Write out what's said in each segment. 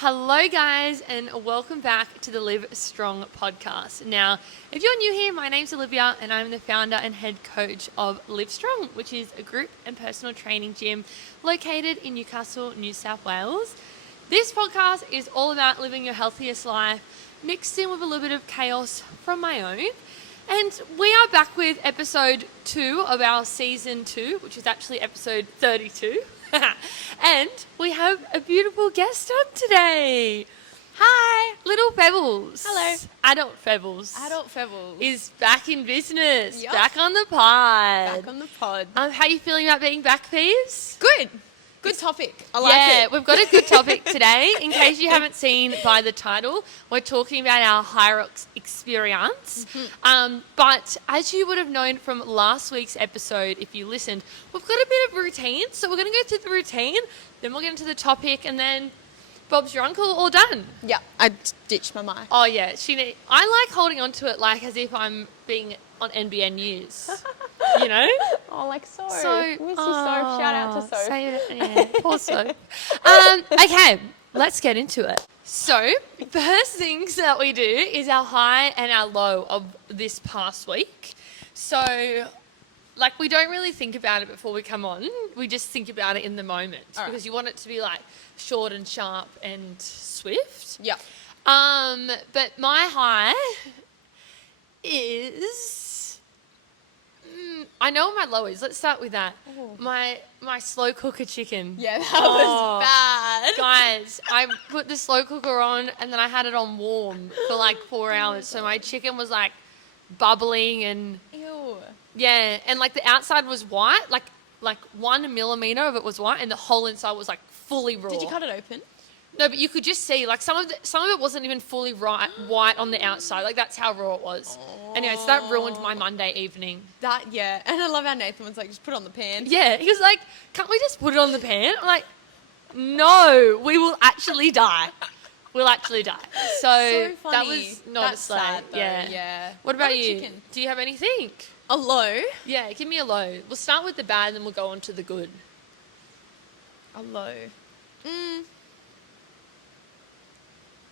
Hello guys and welcome back to the Live Strong podcast. Now, if you're new here, my name's Olivia and I'm the founder and head coach of Live Strong, which is a group and personal training gym located in Newcastle, New South Wales. This podcast is all about living your healthiest life, mixed in with a little bit of chaos from my own. And we are back with episode 2 of our season 2, which is actually episode 32. And we have a beautiful guest on today. Hi, little Pebbles. Hello. Adult Pebbles. Adult Pebbles. Is back in business. Yep. Back on the pod. Back on the pod. How are you feeling about being back, Peeves? Good. Good topic. I like it. Yeah, we've got a good topic today. In case you haven't seen by the title, we're talking about our Hyrox experience. But as you would have known from last week's episode, if you listened, we've got a bit of routine. So we're going to go through the routine, then we'll get into the topic, and then Bob's your uncle, all done. Yeah, I ditched my mic. Oh, yeah. I like holding on to it like as if I'm being on NBN News. You know? Oh, like so. So, Miss you, so. Shout out to So. Yeah, poor So. Okay, let's get into it. So, first things that we do is our high and our low of this past week. So, like, we don't really think about it before we come on. We just think about it in the moment because you want it to be like short and sharp and swift. Yeah. But my high is... I know what my low is. Let's start with that. Oh. My slow cooker chicken. Yeah, that was bad. Guys, I put the slow cooker on and then I had it on warm for like 4 hours. So my chicken was like bubbling and Ew. yeah, and like the outside was white, like 1 millimeter of it was white, and the whole inside was like fully raw. Did you cut it open? No, but you could just see like some of it wasn't even fully white on the outside. Like that's how raw it was. Anyway, so that ruined my Monday evening. Yeah. And I love how Nathan was like, just put it on the pan. Yeah, he was like, "Can't we just put it on the pan?" I'm like, "No, we will actually die. We'll actually die." So So that funny. was not That's a slay. sad, though. Yeah. Yeah. What about What a you? chicken. Do you have anything? A low? Yeah, give me a low. We'll start with the bad, then we'll go on to the good. A low.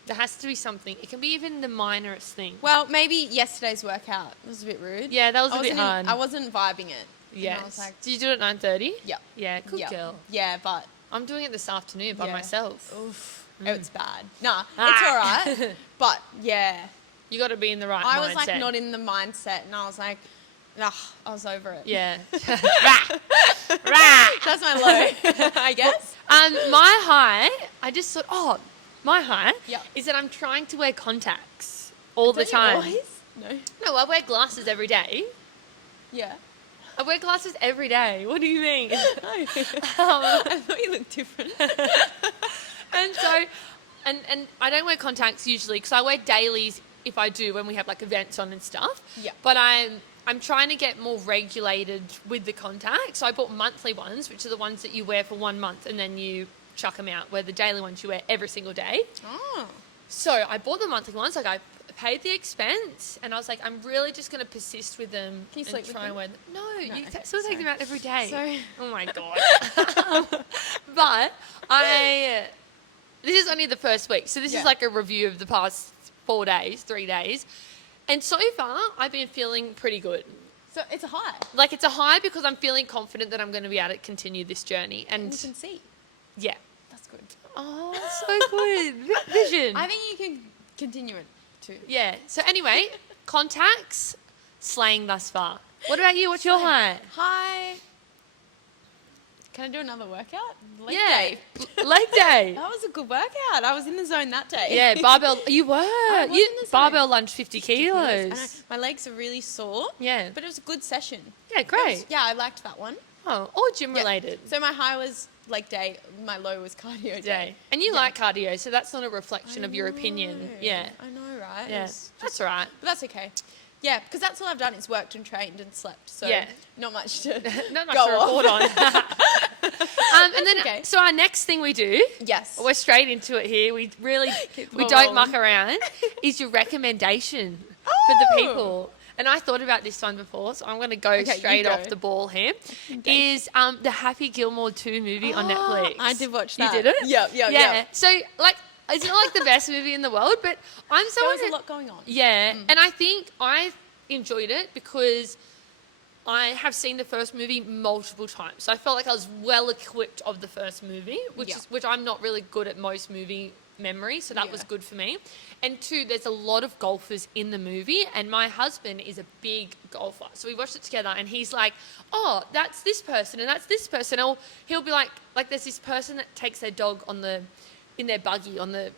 There has to be something. It can be even the minorest thing. Well, maybe yesterday's workout was a bit rude. Yeah, that was a bit wasn't hard. I wasn't vibing it. Yes. I was like, Did you do it at 9:30? yeah. Yeah, good Yeah. girl. Yeah, but I'm doing it this afternoon by Yeah. myself. oof, it's bad. Nah, it's Ah. all right. But yeah, You got to be in the right mindset. I was like not in the mindset, and I was like, ugh, I was over it. Yeah. Rah. That's my low, I guess. My high, I just thought, my high Yep. is that I'm trying to wear contacts all the Don't you time. always? No. No, I wear glasses every day. Yeah. I wear glasses every day. What do you mean? No. I thought you looked different. And so, and I don't wear contacts usually because I wear dailies if I do when we have like events on and stuff. Yeah. But I'm trying to get more regulated with the contacts. So I bought monthly ones, which are the ones that you wear for 1 month and then you chuck them out, where the daily ones you wear every single day. Oh. So I bought the monthly ones, like I paid the expense, and I was like, I'm really just going to persist with them. Can you and sleep with try and them? wear them. No, you okay, still take them out every day. Sorry. Oh my God. But this is only the first week. So this Yeah. is like a review of the past 3 days. And so far, I've been feeling pretty good. So it's a high. Like it's a high because I'm feeling confident that I'm going to be able to continue this journey. And And you can see. yeah. That's good. Oh, so good. Vision. I think you can continue it too. Yeah. So anyway, contacts, slaying thus far. What about you? What's your high? Hi. Can I do another workout? Leg Yeah. day. Leg day. That was a good workout. I was in the zone that day. Yeah, barbell. You were. was You in the zone. barbell lunge 50 And kilos. my legs are really sore. Yeah. But it was a good session. Yeah, It great. was- yeah, I liked that one. Oh, all gym Yeah. related. So my high was leg day. My low was cardio day. Day. And you Yeah. like cardio, so that's not a reflection I of your opinion. know. Yeah. I know, right? Yeah. It's That's all right. But that's okay. Yeah, because that's all I've done is worked and trained and slept. So Yeah. not much to Not much go to report on. And then, Okay. so our next thing we do, Yes. we're straight into it here. We really, Keep the we ball don't rolling. muck around. Is your recommendation for the Oh. people? And I thought about this one before, so I'm going to go Okay, you straight go. off the ball here. Okay. Is the Happy Gilmore 2 movie on Netflix. I did watch You that. did it? Yep. Yeah. So, like, it's not like the best movie in the world, but I'm so... There was a lot going on. Yeah, and I think I enjoyed it because I have seen the first movie multiple times. So I felt like I was well equipped of the first movie, which I'm not really good at most movie memory, so that was good for me. And two, there's a lot of golfers in the movie, and my husband is a big golfer. So we watched it together, and he's like, oh, that's this person, and that's this person. Or he'll be like there's this person that takes their dog in their buggy on the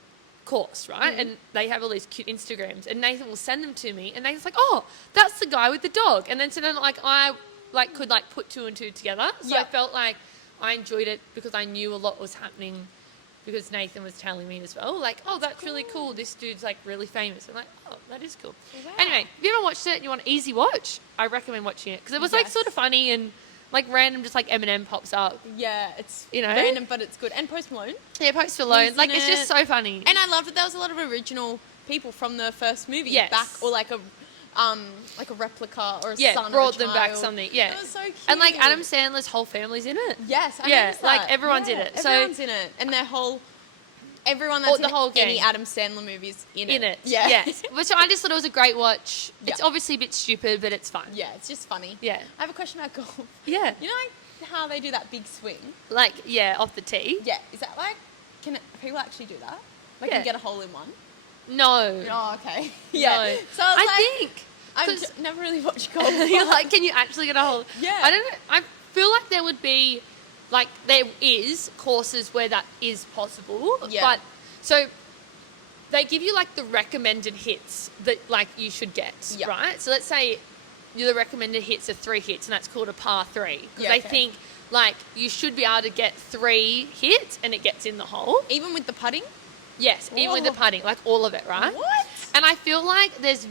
course, right? And they have all these cute Instagrams, and Nathan will send them to me, and Nathan's like, oh, that's the guy with the dog. And then so then I could put two and two together. So I felt like I enjoyed it because I knew a lot was happening, because Nathan was telling me as well, like, oh, that's really cool. This dude's like really famous. I'm like, oh, that is cool. Wow. Anyway, if you haven't watched it and you want an easy watch, I recommend watching it because it was like sort of funny and like random, just like Eminem pops up. Yeah, it's random, but it's good. And Post Malone. Yeah, Post Malone. Like, it's just so funny. And I loved that there was a lot of original people from the first movie back, or like a replica or a son brought or a them back child. something. Yeah, it was so cute. And like Adam Sandler's whole family's in it. Yes, I noticed like that. everyone's in it. Everyone's in it, and everyone that's the whole gang. any Adam Sandler movies in it. Yeah. Yes. Which I just thought it was a great watch. It's obviously a bit stupid, but it's fun. Yeah, it's just funny. Yeah. I have a question about golf. Yeah. You know, like how they do that big swing? Like, off the tee. Yeah. Is that like, can people actually do that? Like, you get a hole in one? No. Oh, okay. No. So I think I've never really watched golf. You're like, can you actually get a hole? Yeah. I don't know. I feel like there would be, like, there is courses where that is possible. Yeah. But, so they give you, like, the recommended hits that, like, you should get, right? So let's say the recommended hits are 3 hits, and that's called a par 3. Because they think, like, you should be able to get 3 hits, and it gets in the hole. Even with the putting? Yes, even with the putting, like, all of it, right? What? And I feel like there's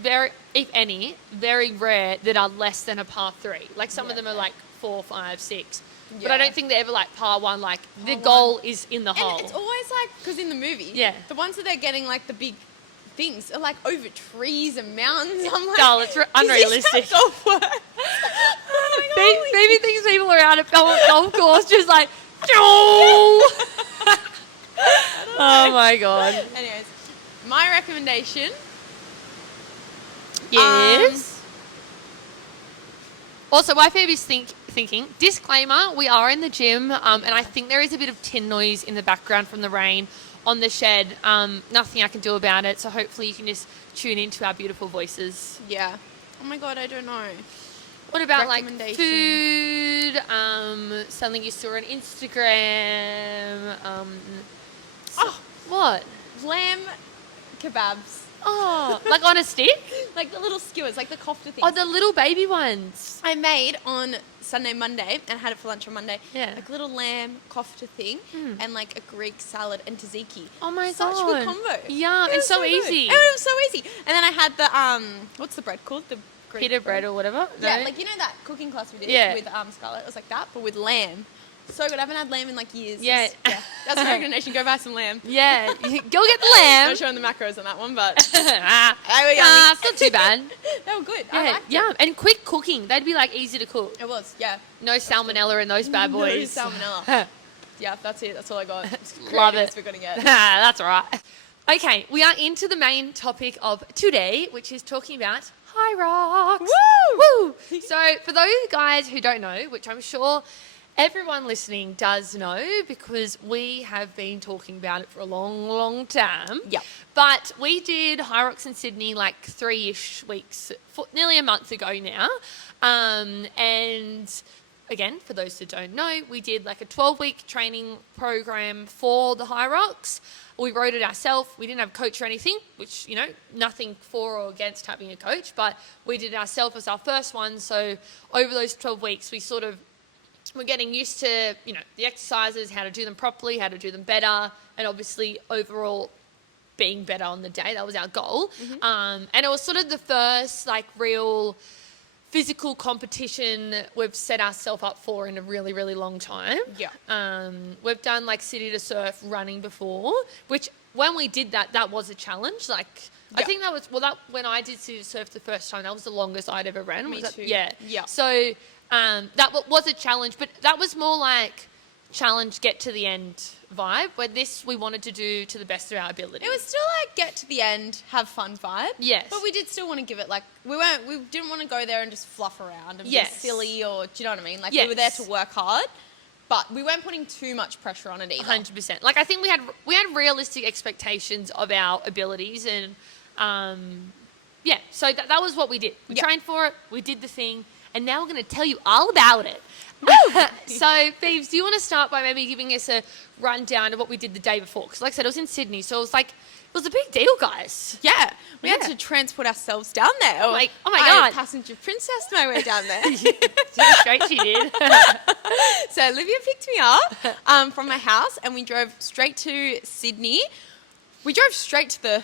if any, very rare that are less than a par 3. Like, some of them are, like, 4, 5, 6. But I don't think they're ever like par 1, like the goal is in the hole. And it's always like, because in the movie, the ones that they're getting like the big things are like over trees and mountains. I'm like, Dull, it's unrealistic. Is this how golf works? Maybe thinks people are out at golf course just like, oh my God. Anyways, my recommendation. Yes. Also, my Phoebe's thinking, disclaimer, we are in the gym, and I think there is a bit of tin noise in the background from the rain on the shed. Nothing I can do about it, so hopefully you can just tune into our beautiful voices. Yeah. Oh my God, I don't know. What about like food, something you saw on Instagram? What? Lamb kebabs. Oh, like on a stick? Like the little skewers, like the kofta things. Oh, the little baby ones. I made on Sunday, Monday, and had it for lunch on Monday. Yeah. Like a little lamb kofta thing, and like a Greek salad and tzatziki. Oh my God. Such good combo. Yeah, and so easy. Good. It was so easy. And then I had the, what's the bread called? The Greek pita bread or whatever? No? Yeah, like, you know that cooking class we did with Scarlett? It was like that, but with lamb. So good. I haven't had lamb in like years. Yeah. That's my recommendation. Go buy some lamb. Yeah. Go get the lamb. Not showing the macros on that one, but they were yummy. It's not too bad. They were good. Yeah, I liked yeah. it. And quick cooking. They'd be like easy to cook. It was, yeah. No salmonella in those bad boys. No salmonella. Yeah, that's it. That's all I got. Love it. We're gonna get. That's all right. Okay, we are into the main topic of today, which is talking about Hyrox. Woo! Woo! So for those guys who don't know, which I'm sure everyone listening does know because we have been talking about it for a long, long time. Yeah. But we did Hyrox in Sydney like 3-ish weeks, nearly a month ago now. And again, for those that don't know, we did like a 12-week training program for the Hyrox. We wrote it ourselves. We didn't have a coach or anything, which, you know, nothing for or against having a coach, but we did it ourselves as our first one. So over those 12 weeks, we're getting used to, you know, the exercises, how to do them properly, how to do them better, and obviously overall being better on the day. That was our goal. And it was sort of the first like real physical competition we've set ourselves up for in a really, really long time. Yeah. We've done like city to surf running before, which when we did that, that was a challenge. Like, I think that was, when I did city to surf the first time, that was the longest I'd ever ran. Me too. Yeah. Yeah. So that was a challenge, but that was more like challenge, get to the end vibe, where this we wanted to do to the best of our ability. It was still like get to the end, have fun vibe. Yes. But we did still want to give it like, we didn't want to go there and just fluff around and be silly, or do you know what I mean? Like we were there to work hard, but we weren't putting too much pressure on it either. 100%. Like I think we had realistic expectations of our abilities, and so that was what we did. We trained for it, we did the thing, and now we're going to tell you all about it. So, Phoebes, do you want to start by maybe giving us a rundown of what we did the day before? Because like I said, it was in Sydney, so it was a big deal, guys. Yeah. We had to transport ourselves down there. Oh my God. I passenger princessed my way down there. Straight she did. So Olivia picked me up from my house, and we drove straight to Sydney. We drove straight to the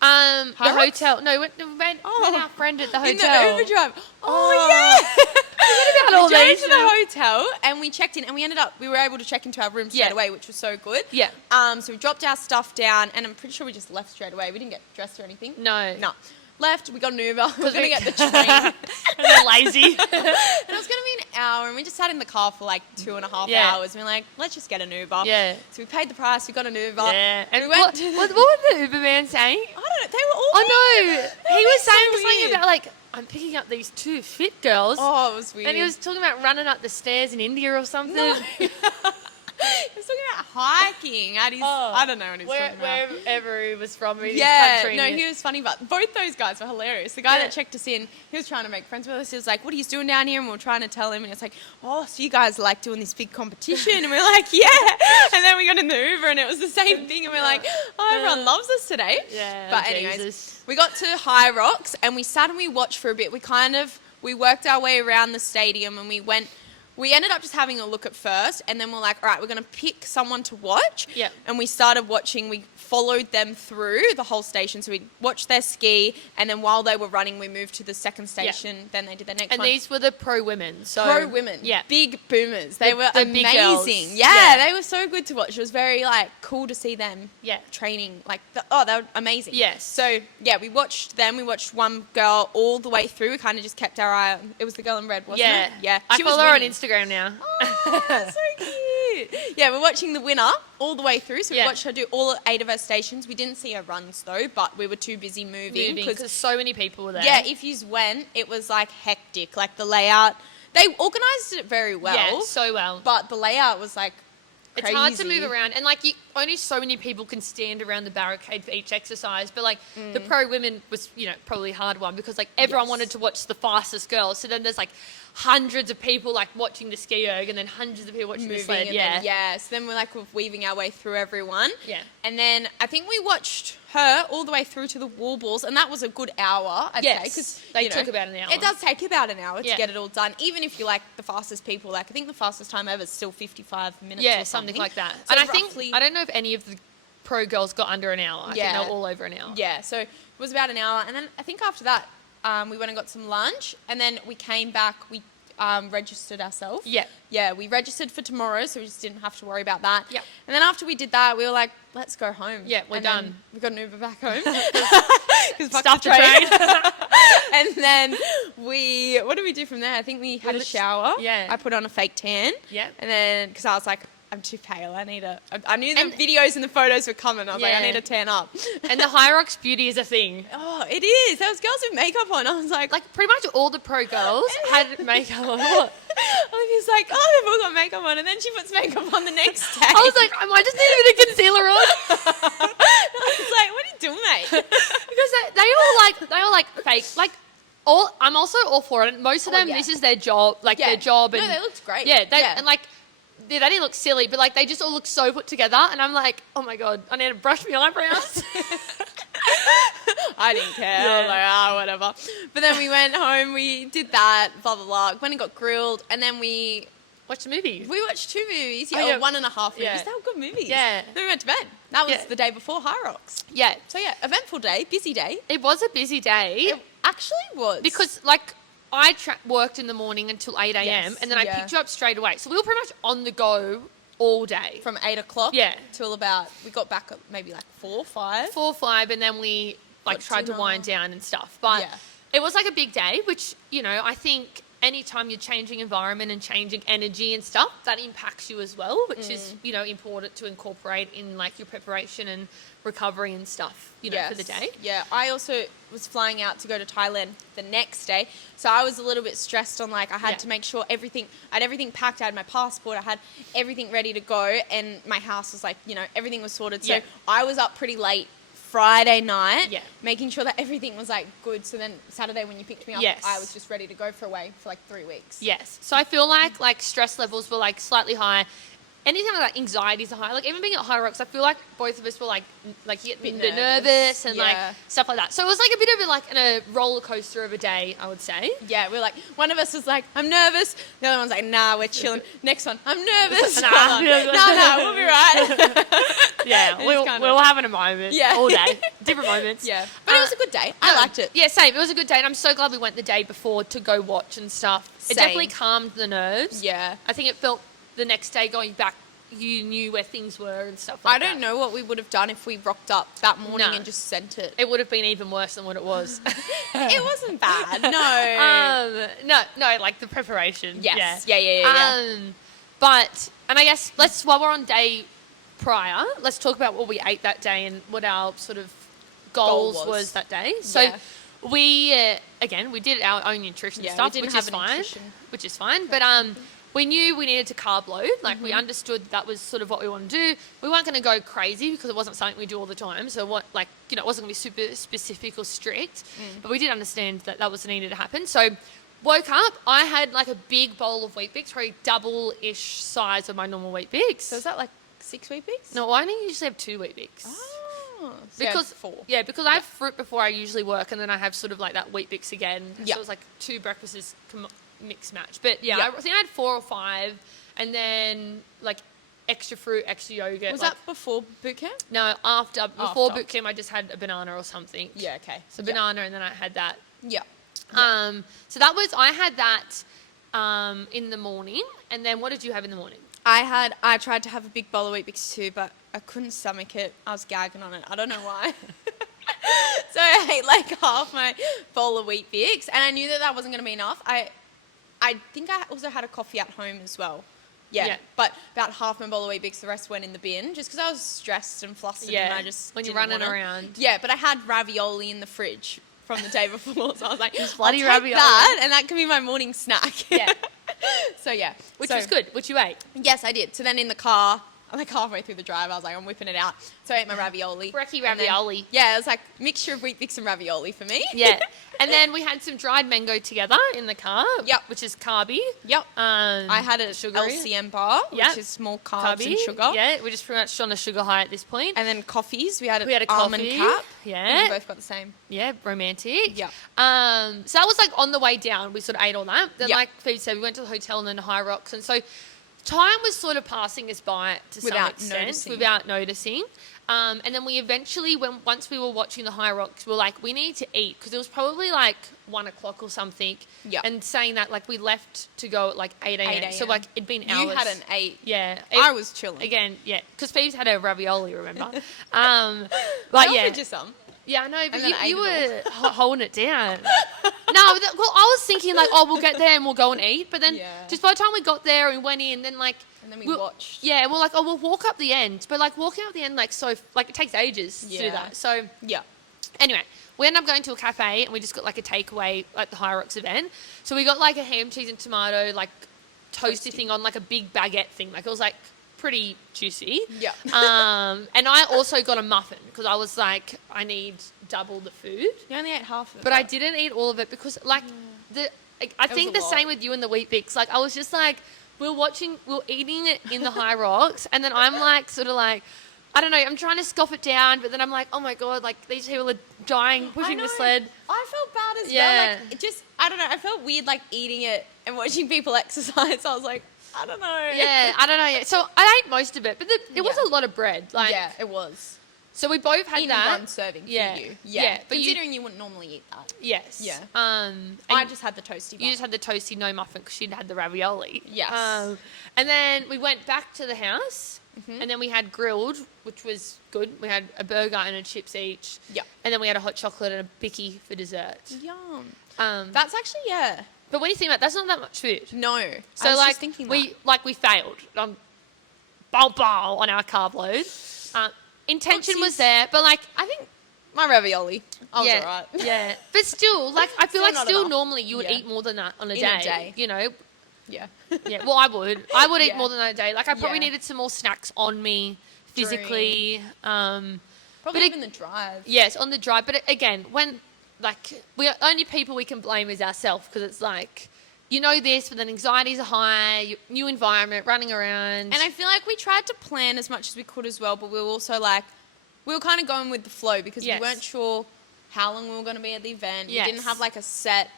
hotel. No, we met our friend at the hotel. In the Uber drive. Oh yeah. What about all we drove these? to the hotel, and we checked in, and we were able to check into our room straight away, which was so good. Yeah. So we dropped our stuff down, and I'm pretty sure we just left straight away. We didn't get dressed or anything. No. Left, we got an Uber. We were going to get the train. We're lazy. And it was going to be an hour, and we just sat in the car for like 2.5 hours. And we're like, let's just get an Uber. Yeah. So we paid the price, we got an Uber. Yeah. And we went what was the Uber man saying? I don't know, they were all He was saying so something weird. about like, I'm picking up these 2 fit girls. Oh, it was weird. And he was talking about running up the stairs in India or something. No. He was talking about hiking at his, I don't know what he was talking about. Wherever he was from, in his Yeah, country. no, he was funny, but both those guys were hilarious. The guy that checked us in, he was trying to make friends with us. He was like, what are you doing down here? And we were trying to tell him, and it's like, oh, so you guys like doing this big competition? And we're like, yeah. And then we got in the Uber, and it was the same thing, and we're like, oh, everyone loves us today. Yeah, but anyways, we got to Hyrox, and we sat and we watched for a bit. We worked our way around the stadium, and we ended up just having a look at first, and then we're like, all right, we're going to pick someone to watch. Yeah. And we started watching. We followed them through the whole station. So we watched their ski, and then while they were running, we moved to the second station. Yeah. Then they did the next one. And these were the pro women. So pro women. Yeah. Big boomers. They were the big amazing. girls. Yeah, they were so good to watch. It was very cool to see them training. They were amazing. Yes. So yeah, we watched them. We watched one girl all the way through. We kind of just kept our eye on. It was the girl in red, wasn't it? Yeah. I follow her on Instagram now. Oh, so cute. Yeah, we're watching the winner all the way through. So we watched her do all 8 of her stations. We didn't see her runs though, but we were too busy moving because so many people were there. Yeah, if you went, it was hectic. Like the layout, they organised it very well. Yeah, so well. But the layout was crazy. It's hard to move around, and only so many people can stand around the barricade for each exercise. But the pro women was probably a hard one because everyone wanted to watch the fastest girls. So then there's hundreds of people watching the ski erg, and then hundreds of people watching the sled. So then we're weaving our way through everyone. Yeah. And then I think we watched her all the way through to the wall balls, and that was a good hour. I'd say, because they took about an hour. It does take about an hour to get it all done, even if you the fastest people. I think the fastest time ever is still 55 minutes. Yeah, or something like that. So and I don't know if any of the pro girls got under an hour. I think they were all over an hour. Yeah, so it was about an hour, and then I think after that we went and got some lunch, and then we came back. We registered ourselves. Yeah. Yeah, we registered for tomorrow, so we just didn't have to worry about that. Yeah. And then after we did that, we were like, let's go home. Yeah, we're done. We got an Uber back home. Stuff the train. And then what did we do from there? I think we had a shower. Yeah. I put on a fake tan. Yeah. And then, because I was like, I'm too pale. I knew the videos and the photos were coming. I was like, I need to tan up. And the Hyrox beauty is a thing. Oh, it is. There was girls with makeup on. I was like pretty much all the pro girls had makeup on. What? Olivia's like, oh, they've all got makeup on. And then she puts makeup on the next day. I was like, I might just need a bit of concealer on. I was like, what are you doing, mate? Because they all fake. I'm also all for it. Most of them, this is their job, their job. And, no, they looked great. Yeah, they didn't look silly, but they just all look so put together. And I'm like, oh my God, I need to brush my eyebrows. I didn't care. I was like, whatever. But then we went home, we did that, blah, blah, blah. Went and got grilled, and then we watched a movie. We watched 2 movies. Yeah, or 1.5 movies. Yeah. They were good movies. Yeah. Then we went to bed. That was the day before Hyrox. Yeah. So yeah, eventful day, busy day. It was a busy day. It actually was. Because I worked in the morning until 8 a.m. and then I picked you up straight away. So we were pretty much on the go all day. From 8 o'clock till about, we got back at maybe 4, 5. 4, 5, and then we tried to wind down and stuff. But it was a big day, which, I think anytime you're changing environment and changing energy and stuff, that impacts you as well, which is, you know, important to incorporate in like your preparation and recovery and stuff, you know, for the day. Yeah, I also was flying out to go to Thailand the next day. So I was a little bit stressed on like, I had to make sure I had everything packed. I had my passport, I had everything ready to go, and my house was like, you know, everything was sorted. So I was up pretty late Friday night, making sure that everything was like good. So then Saturday when you picked me up, I was just ready to go for away for like 3 weeks. Yes. So I feel like stress levels were like slightly high. Anything like anxieties are high. Like even being at Hyrox, I feel like both of us were like you get a bit nervous and like stuff like that. So it was like a bit of a roller coaster of a day, I would say. Yeah, we're like, one of us was like, I'm nervous. The other one's like, nah, we're chilling. Next one, I'm nervous. Nah, we'll be right. Yeah, we were having a moment all day. Different moments. Yeah, but it was a good day. I liked it. Yeah, same. It was a good day, and I'm so glad we went the day before to go watch and stuff. It definitely calmed the nerves. Yeah. I think it felt the next day going back, you knew where things were and stuff like that. I don't know what we would have done if we rocked up that morning and just sent it. It would have been even worse than what it was. It wasn't bad. No. No, like the preparation. Yes. Yeah. But, and I guess while we're on day prior, let's talk about what we ate that day and what our sort of goals was that day. So we, again, we did our own nutrition stuff, which is fine. But, we knew we needed to carb load. Like we understood that was sort of what we wanted to do. We weren't going to go crazy because it wasn't something we do all the time. So it wasn't going to be super specific or strict, but we did understand that that was needed to happen. So woke up, I had like a big bowl of Wheat Bix, probably double-ish size of my normal Wheat Bix. So is that like 6 Wheat Bix? No, I only usually have 2 Wheat Bix. Oh. Because 4. Yeah, because I have fruit before I usually work, and then I have sort of like that Wheat Bix again. So it was like 2 breakfasts mix match. But I think I had 4 or 5, and then like extra fruit, extra yogurt. Was that before boot camp? No, before boot camp I just had a banana or something. Yeah, okay. So banana, and then I had that. Yeah. So I had that in the morning, and then what did you have in the morning? I tried to have a big bowl of Wheat Bix too, but I couldn't stomach it. I was gagging on it. I don't know why. So I ate like half my bowl of Wheat Bix, and I knew that wasn't going to be enough. I think I also had a coffee at home as well. Yeah. But about half my bowl of Wheat Bix, the rest went in the bin just because I was stressed and flustered and I just when you're running around. Yeah, but I had ravioli in the fridge from the day before, so I was like, bloody I'll take ravioli. that, and that can be my morning snack. Yeah. Which was good, which you ate. Yes, I did. So then in the car, like halfway through the drive, I was like, I'm whipping it out. So I ate my ravioli. Brekkie ravioli. It was like mixture of Wheat Bix and ravioli for me. Yeah. And then we had some dried mango together in the car. Yep. Which is carby. Yep. I had a LCM bar, which is small carbs and sugar. Yeah, we're just pretty much on a sugar high at this point. And then coffees. We had a coffee. Almond cap. Yeah. We both got the same. Yeah, romantic. Yeah. So that was like on the way down. We sort of ate all that. Then like Phoebe said, we went to the hotel and then to Hyrox. And so time was sort of passing us by to some extent without noticing. And then we eventually, once we were watching the Hyrox, we were like, we need to eat because it was probably like 1 o'clock or something. Yeah. And saying that like we left to go at like 8 a.m. So like it'd been hours. You had an 8. Yeah. I was chilling. Again, yeah. Because Phoebe's had a ravioli, remember? But I offered you some. Yeah, I know, but you were holding it down. I was thinking like, we'll get there and we'll go and eat. But then just by the time we got there and we went in, then like... And then we watched. Yeah, and we're like, we'll walk up the end. But like walking up the end, like it takes ages to do that. So... Yeah. Anyway, we ended up going to a cafe and we just got like a takeaway at the Hyrox event. So we got like a ham, cheese and tomato, like toasty thing on like a big baguette thing. Like it was like... pretty juicy. Yeah. And I also got a muffin because I was like, I need double the food. You only ate half of it. But I didn't eat all of it because like I think the same with you and the Wheat Bix. Like I was just like, we were eating it in the Hyrox and then I'm like sort of like, I don't know, I'm trying to scoff it down, but then I'm like, oh my God, like these people are dying pushing the sled. I felt bad as well. Like it just, I don't know, I felt weird like eating it and watching people exercise. I was like, I don't know. Yeah, I don't know. Yeah. So I ate most of it, but it was a lot of bread. Like, yeah, it was. So we both had even that. one serving for you. Yeah. But considering you wouldn't normally eat that. Yes. Yeah. I just had the toasty bar. You just had the toasty, no muffin, because she'd had the ravioli. Yes. And then we went back to the house, and then we had grilled, which was good. We had a burger and a chips each. Yeah. And then we had a hot chocolate and a bicky for dessert. Yum. That's actually, But when you think about it, that's not that much food. No. So I was like just thinking we failed. Bow on our carb load. Intention was Oopsies. there, but like I think my ravioli. I was yeah, alright. yeah. But still, like I feel Still like not still enough. normally you would Yeah. eat more than that on a In day. a day. You know. Yeah. Yeah. Well, I would. I would eat Yeah. more than that a day. Like I probably Yeah. needed some more snacks on me physically. Probably but even the drive. Yes, on the drive. But again, when like we are only people we can blame is ourselves because it's like you know this, but then anxieties are high, new environment, running around. And I feel like we tried to plan as much as we could as well, but we were also like, we were kind of going with the flow because Yes. we weren't sure how long we were going to be at the event. Yes. We didn't have like a set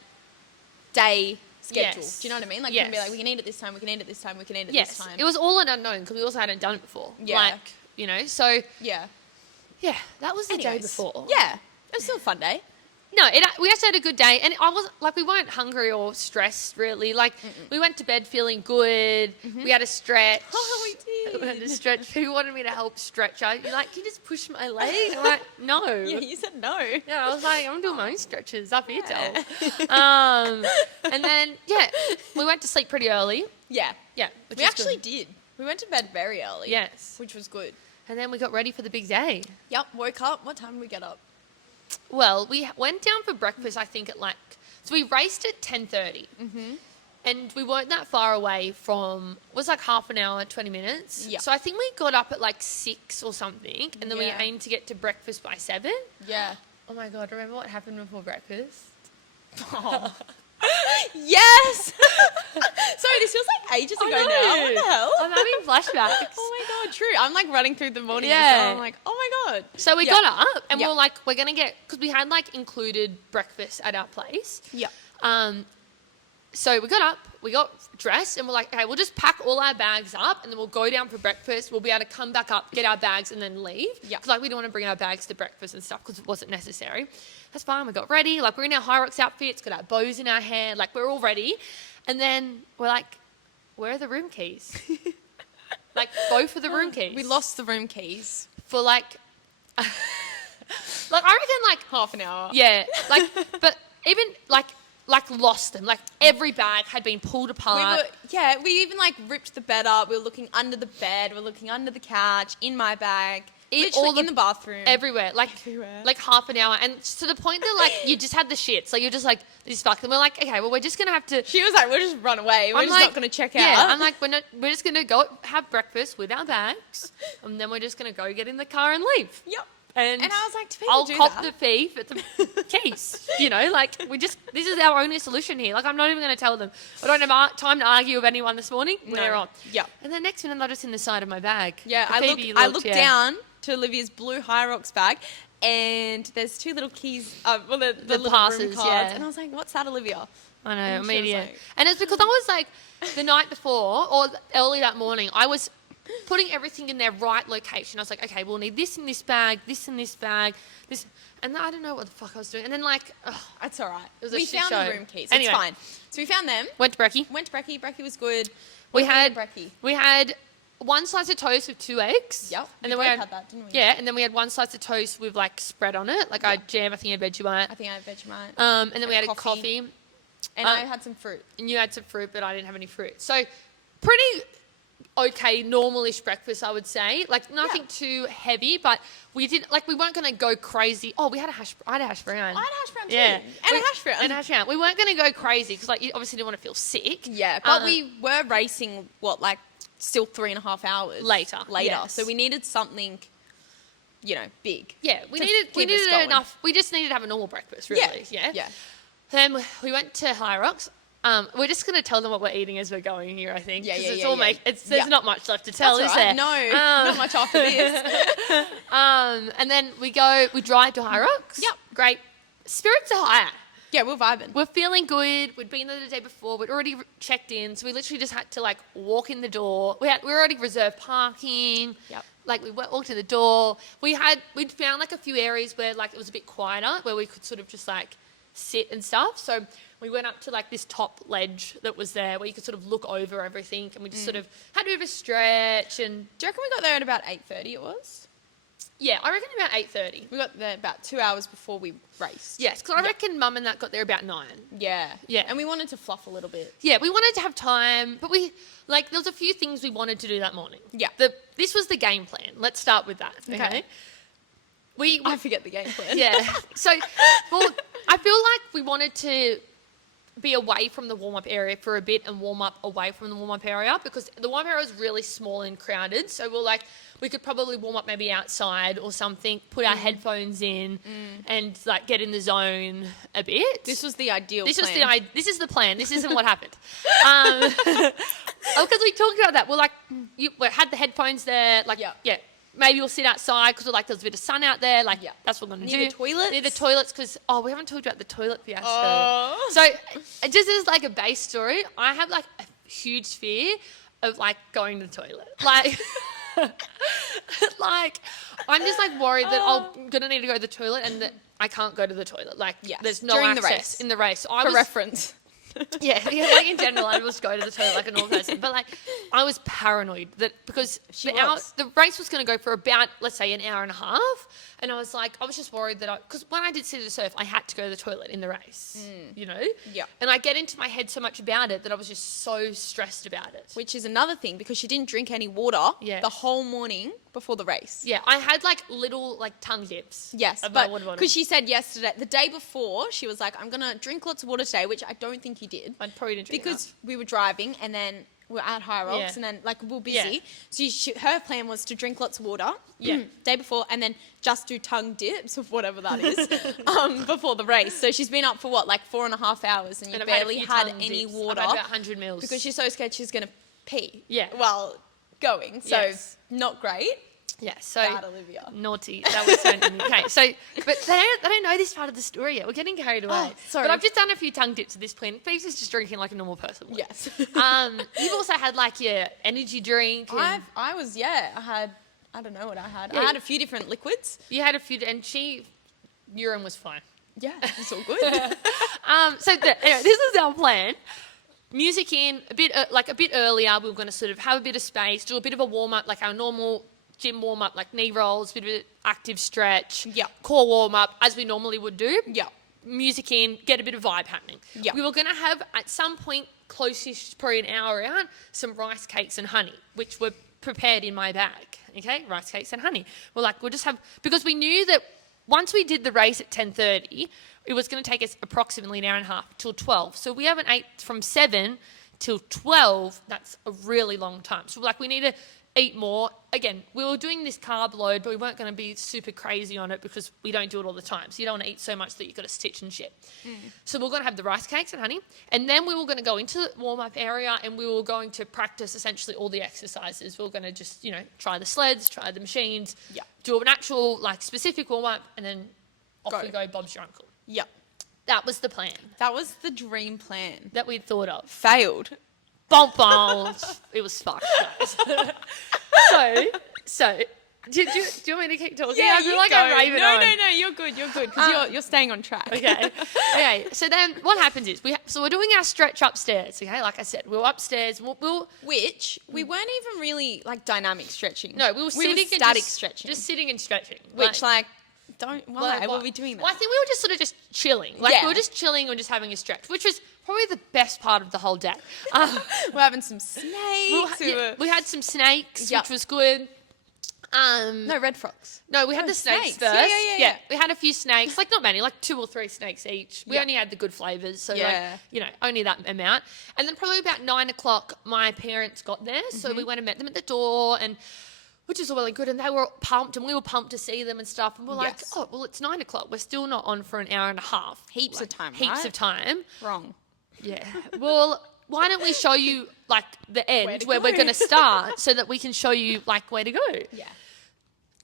day schedule. Yes. Do you know what I mean? Like, Yes. we can be like, we can eat at this time, we can eat at this time, we can eat at yes, this time. it was all an unknown because we also hadn't done it before. Yeah. Like, you know, so Yeah. yeah, that was the day Anyways. before. Yeah. It was still a fun day. No, we actually had a good day, and I wasn't like we weren't hungry or stressed really. Like we went to bed feeling good. We had a stretch. Oh, we did. We had a stretch. People wanted me to help stretch. You're like, can you just push my leg? I'm like, no. Yeah, you said no. Yeah, I was like, I'm doing my own stretches. Up here, Yeah. tell. And then we went to sleep pretty early. Yeah. Yeah, which We is actually good. did. We went to bed very early. Yes. Which was good. And then we got ready for the big day. Yep. Woke up. What time did we get up? Well, we went down for breakfast. I think at so we raced at 10:30. And we weren't that far away from, it was like half an hour, 20 minutes. Yeah. So I think we got up at like 6 or something. And then Yeah. we aimed to get to breakfast by 7. Yeah. Oh my God, remember what happened before breakfast? Oh. Yes! Sorry, this feels like ages ago now. What the hell? I'm having flashbacks. Oh my God, true. I'm like running through the morning. Yeah. So I'm like, oh my God. So we Yeah. got up and we Yeah. were like, we're going to get, because we had like included breakfast at our place. Yeah. So we got up, we got dressed, and we're like, okay, we'll just pack all our bags up, and then we'll go down for breakfast. We'll be able to come back up, get our bags, and then leave. Yeah. Because like we didn't want to bring our bags to breakfast and stuff because it wasn't necessary. That's fine. We got ready. Like we're in our Hyrox outfits, got our bows in our hair. Like we're all ready. And then we're like, where are the room keys? Like go for the room keys. We lost the room keys. for like, like I reckon like Half an hour. yeah, like but even like lost them. Like every bag had been pulled apart. We even like ripped the bed up. We were looking under the bed. We were looking under the couch, in my bag, literally in the bathroom. Everywhere, like Everywhere. like half an hour, and to the point that like you just had the shits. Like you're just like this fuck. And we're like, okay, well we're just gonna have to. She was like, we'll just run away. We're I'm just like, not going to check out. Yeah, I'm like, we're just gonna go have breakfast with our bags, and then we're just gonna go get in the car and leave. Yep. And I was like, do people I'll do cop that? the fee for the keys. You know, like this is our only solution here. Like I'm not even going to tell them. I don't have time to argue with anyone this morning. No. We're on. Yeah. And then next minute, they're just in the side of my bag. Yeah, Phoebe I looked, looked yeah. down to Olivia's blue Hyrox bag, and there's two little keys, the little passes, room cards, yeah. and I was like, "What's that, Olivia?" I know, And she was immediate. like- And it's because I was like, the night before or early that morning, I was putting everything in their right location. I was like, okay, we'll need this in this bag, this in this bag, this. And I don't know what the fuck I was doing. And then like, That's all right. was a We shit found show. the room keys. Anyway. It's fine. So we found them. went to brekkie. Went to Brekkie. Brekkie was good. We What did had do at Brekkie. we had one slice of toast with 2 eggs. Yep. And we then we both had that, didn't we? Yeah, and then we had one slice of toast with like spread on it, like I had jam. I think you had Vegemite. I think I had Vegemite. And then we had and a coffee, and I had some fruit. and you had some fruit, but I didn't have any fruit. So pretty okay, normalish breakfast, I would say. Like nothing too heavy, but we weren't gonna go crazy. Oh, I had a hash brown. I had a hash brown too. Yeah, And a hash brown. And a hash brown. We weren't gonna go crazy because like you obviously didn't want to feel sick. Yeah, but we were racing, still 3.5 hours Later, Later. yes. So we needed something, big. Yeah, we to needed keep us it going. enough. We just needed to have a normal breakfast, really. Yeah. Yeah. Then we went to Hyrox. We're just going to tell them what we're eating as we're going here, I think. Yeah, 'cause yeah, it's yeah, all yeah. There's Yeah. not much left to tell, That's is all there? right. No, not much after this. And then we drive to Hyrox. Yep. Great. Spirits are higher. Yeah, we're vibing. We're feeling good. We'd been there the day before. We'd already checked in. So we literally just had to like walk in the door. We already reserved parking. Yep. Like we walked in the door. We'd found like a few areas where like it was a bit quieter, where we could sort of just like sit and stuff. So we went up to like this top ledge that was there where you could sort of look over everything, and we just sort of had a bit of a stretch. And Do you reckon we got there at about 8:30 it was? Yeah, I reckon about 8:30. We got there about 2 hours before we raced. Yes, because I reckon Mum and that got there about 9. Yeah. Yeah. And we wanted to fluff a little bit. Yeah, we wanted to have time, but there was a few things we wanted to do that morning. Yeah. This was the game plan. Let's start with that. Okay. I forget the game plan. Yeah. So, well, I feel like we wanted to be away from the warm-up area for a bit and warm up away from the warm-up area because the warm-up area was really small and crowded. So we're like, we could probably warm up maybe outside or something, put our headphones in and like get in the zone a bit. This was the ideal plan. This is the plan. This isn't what happened. Because we talked about that. We're like, we had the headphones there. Like, maybe we'll sit outside because we're like, there's a bit of sun out there. Like, that's what we're going to do. Near the toilets? Near the toilets because, we haven't talked about the toilet fiasco. Oh. So, just as like a base story, I have like a huge fear of like going to the toilet. Like, like I'm just like worried that I'm going to need to go to the toilet and that I can't go to the toilet. Like, there's no during access the race. in the race. So For reference. Yeah, like in general, I just go to the toilet like a normal person. But like, I was paranoid that because the race was going to go for about, let's say, an hour and a half, and I was just worried that because when I did City to Surf, I had to go to the toilet in the race, you know. Yeah. And I get into my head so much about it that I was just so stressed about it. Which is another thing because she didn't drink any water the whole morning before the race. Yeah, I had like little like tongue dips. Yes, but because she said yesterday, the day before, she was like, I'm going to drink lots of water today, which I don't think you did. I probably didn't drink because we were driving and then we were at Hyrox and then like we were busy. Yeah. So her plan was to drink lots of water day before and then just do tongue dips of whatever that is before the race. So she's been up for what, like 4.5 hours and you barely had any water. I've had about 100 mils. Because she's so scared she's going to pee. Yeah. While going. So not great. Yeah, so bad, Olivia. Naughty. That was so okay. So, but they don't know this part of the story yet. We're getting carried away. Oh, sorry. But I've just done a few tongue dips at this point. Phoebe's is just drinking like a normal person would. Yes. You've also had like your energy drink. I don't know what I had. I had a few different liquids. You had a few, and urine was fine. Yeah, it's all good. Anyway, this is our plan. Music in a bit earlier. We were going to sort of have a bit of space, do a bit of a warm up, like our normal gym warm up, like knee rolls, bit of an active stretch, core warm up as we normally would do. Yeah. Music in, get a bit of vibe happening. Yeah. We were going to have at some point close-ish, probably an hour out, some rice cakes and honey, which were prepared in my bag. Okay, rice cakes and honey. We'll just have, because we knew that once we did the race at 10:30, it was going to take us approximately an hour and a half till 12. So we haven't ate from 7 till 12. That's a really long time. So we need to eat more. Again, we were doing this carb load, but we weren't going to be super crazy on it because we don't do it all the time. So you don't want to eat so much that you've got to stitch and shit. So we're going to have the rice cakes and honey. And then we were going to go into the warm-up area and we were going to practice essentially all the exercises. We were going to just, try the sleds, try the machines, do an actual, specific warm-up, and then off we go, Bob's your uncle. Yeah. That was the plan. That was the dream plan. That we'd thought of. Failed. Bonk bonk. It was fucked, guys. So, do you want me to keep talking? Yeah, I feel like I'm raving on. No, you're good, because you're staying on track. Okay, so then what happens is, we're doing our stretch upstairs, okay? Like I said, we were upstairs. Which, we weren't even really, dynamic stretching. No, we were sitting static stretching. Just sitting and stretching. Which, why were we doing that? Well, I think we were just sort of just chilling. We were just chilling and just having a stretch, which was probably the best part of the whole day. We're having some snakes. We had some snakes, which was good. No, red frogs. No, we had the snakes first. Yeah. We had a few snakes, not many, 2 or 3 snakes each. We only had the good flavours, so only that amount. And then probably about 9 o'clock, my parents got there, so we went and met them at the door, and which is all really good. And they were pumped, and we were pumped to see them and stuff. And we're like, oh, well, it's 9 o'clock. We're still not on for an hour and a half. Heaps of time, Heaps of time. Wrong. Yeah. Well, why don't we show you the end where we're going to start so that we can show you where to go? Yeah.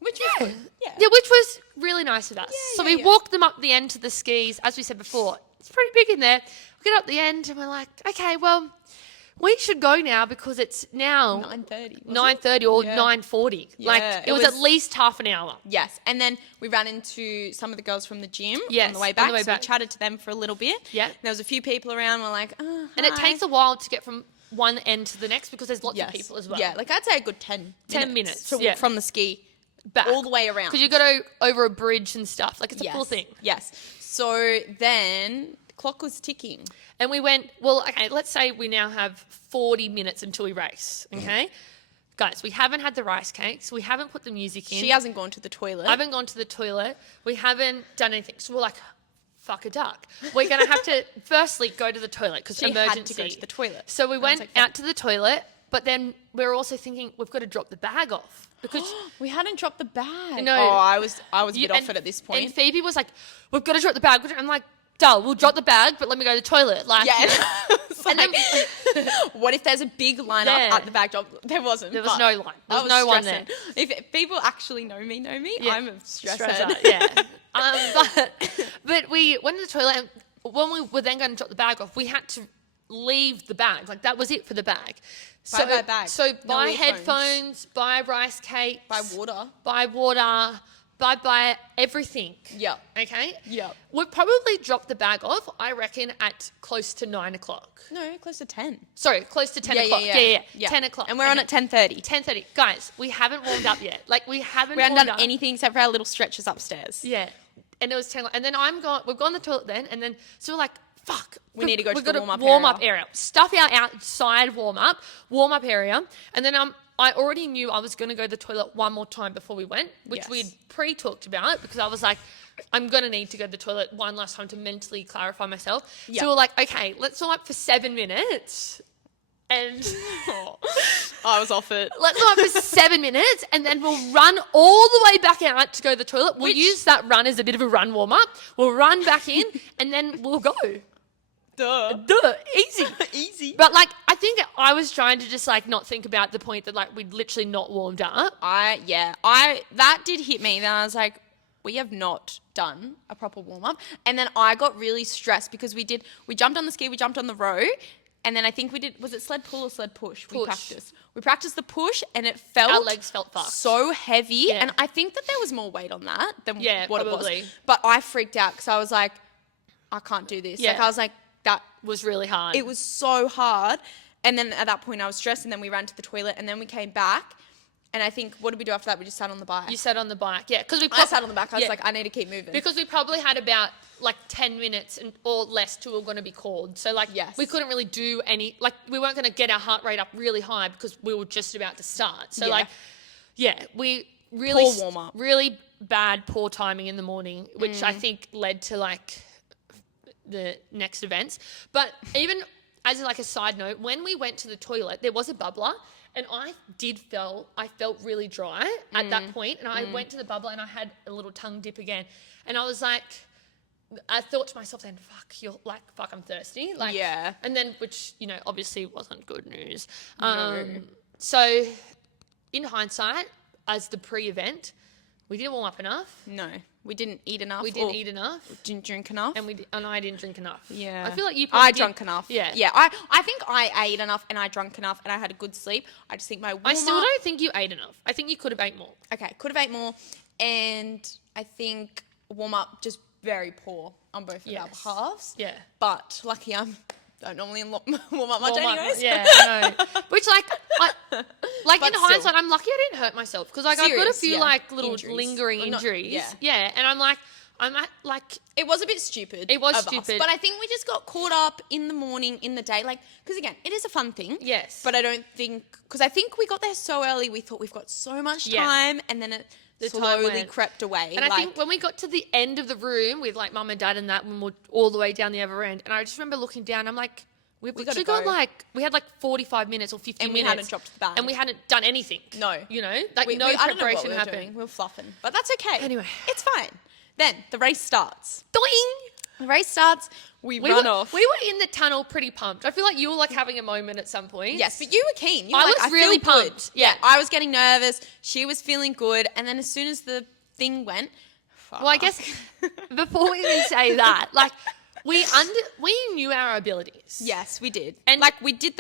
Which was good. Yeah, which was really nice of us. So we walked them up the end to the skis. As we said before, it's pretty big in there. We get up the end and we're like, okay, well, we should go now because it's now 9:30 or 9:40. Yeah, it was at least half an hour. Yes. And then we ran into some of the girls from the gym on the way back. So we chatted to them for a little bit. Yeah. There was a few people around. We're like, oh, and it takes a while to get from one end to the next because there's lots of people as well. Yeah, I'd say a good 10 minutes from the ski back. All the way around. Because you got to over a bridge and stuff. Like, it's a full thing. Yes. So then the clock was ticking. And we went, well, okay, let's say we now have 40 minutes until we race, okay? Guys, we haven't had the rice cakes. We haven't put the music in. She hasn't gone to the toilet. I haven't gone to the toilet. We haven't done anything. So we're like, fuck a duck. We're going to have to firstly go to the toilet because emergency. Had to go to the toilet. So we went out to the toilet, but then we were also thinking we've got to drop the bag off because we hadn't dropped the bag. No. Oh, I was a bit off it at this point. And Phoebe was like, we've got to drop the bag. I'm like, duh, we'll drop the bag, but let me go to the toilet. Like, yeah. And then, what if there's a big lineup at the bag drop? There wasn't. There was no line. There was no one there. If people actually know me, I'm a stressor. Yeah. But we went to the toilet, and when we were then going to drop the bag off, we had to leave the bag. Like, that was it for the bag. Buy bag. So No buy earphones. headphones, buy rice cakes. Buy water. Buy everything. Yeah. Okay? Yeah. We've probably dropped the bag off, I reckon, at close to 9 o'clock. No, close to 10. Sorry, close to 10 o'clock. Yeah. 10 o'clock. And we're on at 10:30. 10:30. Guys, we haven't warmed up yet. Like, we haven't done anything except for our little stretches upstairs. Yeah. And it was 10 o'clock. And then we've gone to the toilet then, and then so we're like, fuck. We need to go to the warm-up area. Stuff our outside warm-up area. And then I already knew I was going to go to the toilet one more time before we went, which we'd pre-talked about because I was like, I'm going to need to go to the toilet one last time to mentally clarify myself. Yep. So we're like, okay, let's warm up for 7 minutes. And I was off it. let's warm up for 7 minutes and then we'll run all the way back out to go to the toilet. We'll use that run as a bit of a run warm-up. We'll run back in and then we'll go. Duh. Easy. Easy. But like, I think I was trying to just like not think about the point that like we'd literally not warmed up. That did hit me. Then I was like, we have not done a proper warm up. And then I got really stressed because we jumped on the ski, we jumped on the row. And then I think was it sled pull or sled push? We practiced the push and it felt. Our legs felt fucked. So heavy. Yeah. And I think that there was more weight on that than what probably. it was. But I freaked out because I was like, I can't do this. Yeah. Like I was like, that was really hard. It was so hard. And then at that point I was stressed and then we ran to the toilet and then we came back. And I think, what did we do after that? We just sat on the bike. You sat on the bike, yeah. I sat on the bike. I was like, I need to keep moving. Because we probably had about like 10 minutes or less till we were going to be called. So like, we couldn't really do any, like we weren't going to get our heart rate up really high because we were just about to start. So we really, poor warm up. Really bad, poor timing in the morning, which I think led to like the next events. But even as like a side note, when we went to the toilet, there was a bubbler. And I felt really dry at that point. And I went to the bubbler and I had a little tongue dip again. And I was like, I thought to myself then, fuck, I'm thirsty. Like, yeah. And then, which, obviously wasn't good news. So in hindsight, as the pre-event, we didn't warm up enough. No, we didn't eat enough. We didn't eat enough. Didn't drink enough. And I didn't drink enough. Yeah. I feel like I drank enough. Yeah. Yeah. I think I ate enough and I drank enough and I had a good sleep. I just think my warm-up... I still don't think you ate enough. I think you could have ate more. Okay, could have ate more. And I think warm-up just very poor on both of our halves. Yeah. But lucky I don't normally warm up much anyways. Yeah, I know. Which in hindsight, I'm lucky I didn't hurt myself because like I've got a few like little injuries. lingering injuries. Yeah, and I'm at like it was a bit stupid. It was of stupid, us, but I think we just got caught up in the morning, in the day, like because again, it is a fun thing. Yes, but I don't think because I think we got there so early. We thought we've got so much time, and then it slowly crept away. And I think when we got to the end of the room with like mum and dad and that, when we're all the way down the other end, and I just remember looking down, I'm like, we've literally got like, we had like 45 minutes or 50 minutes. And we hadn't dropped the bag. And we hadn't done anything. No. Like no I don't know what preparation we were happening. doing. We were fluffing. But that's okay. Anyway. It's fine. Then the race starts. Doing! The race starts. We run off. We were in the tunnel pretty pumped. I feel like you were like having a moment at some point. Yes, but you were keen. You were I like, was really feel good. pumped. Yeah, I was getting nervous. She was feeling good. And then as soon as the thing went, well, I guess before we even say that, like we knew our abilities. Yes, we did. And like we did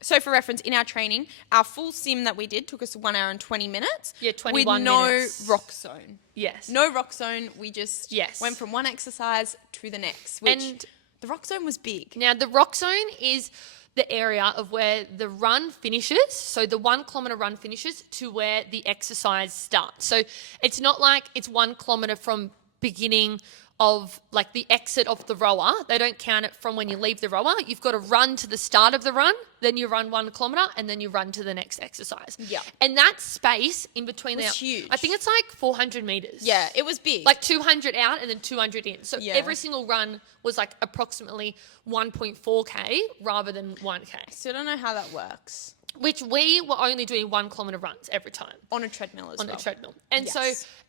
so for reference, in our training, our full sim that we did took us 1 hour and 20 minutes. Yeah, 21 minutes. With no rock zone. Yes. No rock zone. We just went from one exercise to the next. Which and the rock zone was big. Now, the rock zone is the area of where the run finishes, so the 1 kilometer run finishes, to where the exercise starts. So it's not like it's 1 kilometer from beginning of like the exit of the rower. They don't count it from when you leave the rower. You've got to run to the start of the run, then you run 1 kilometer, and then you run to the next exercise. Yeah. And that space in between was huge. I think it's like 400 meters. Yeah, it was big. Like 200 out and then 200 in. So Yeah. every single run was like approximately 1.4K rather than 1K, Still don't know how that works. which we were only doing 1 kilometer runs every time. On a treadmill as well. On a treadmill. And Yes. so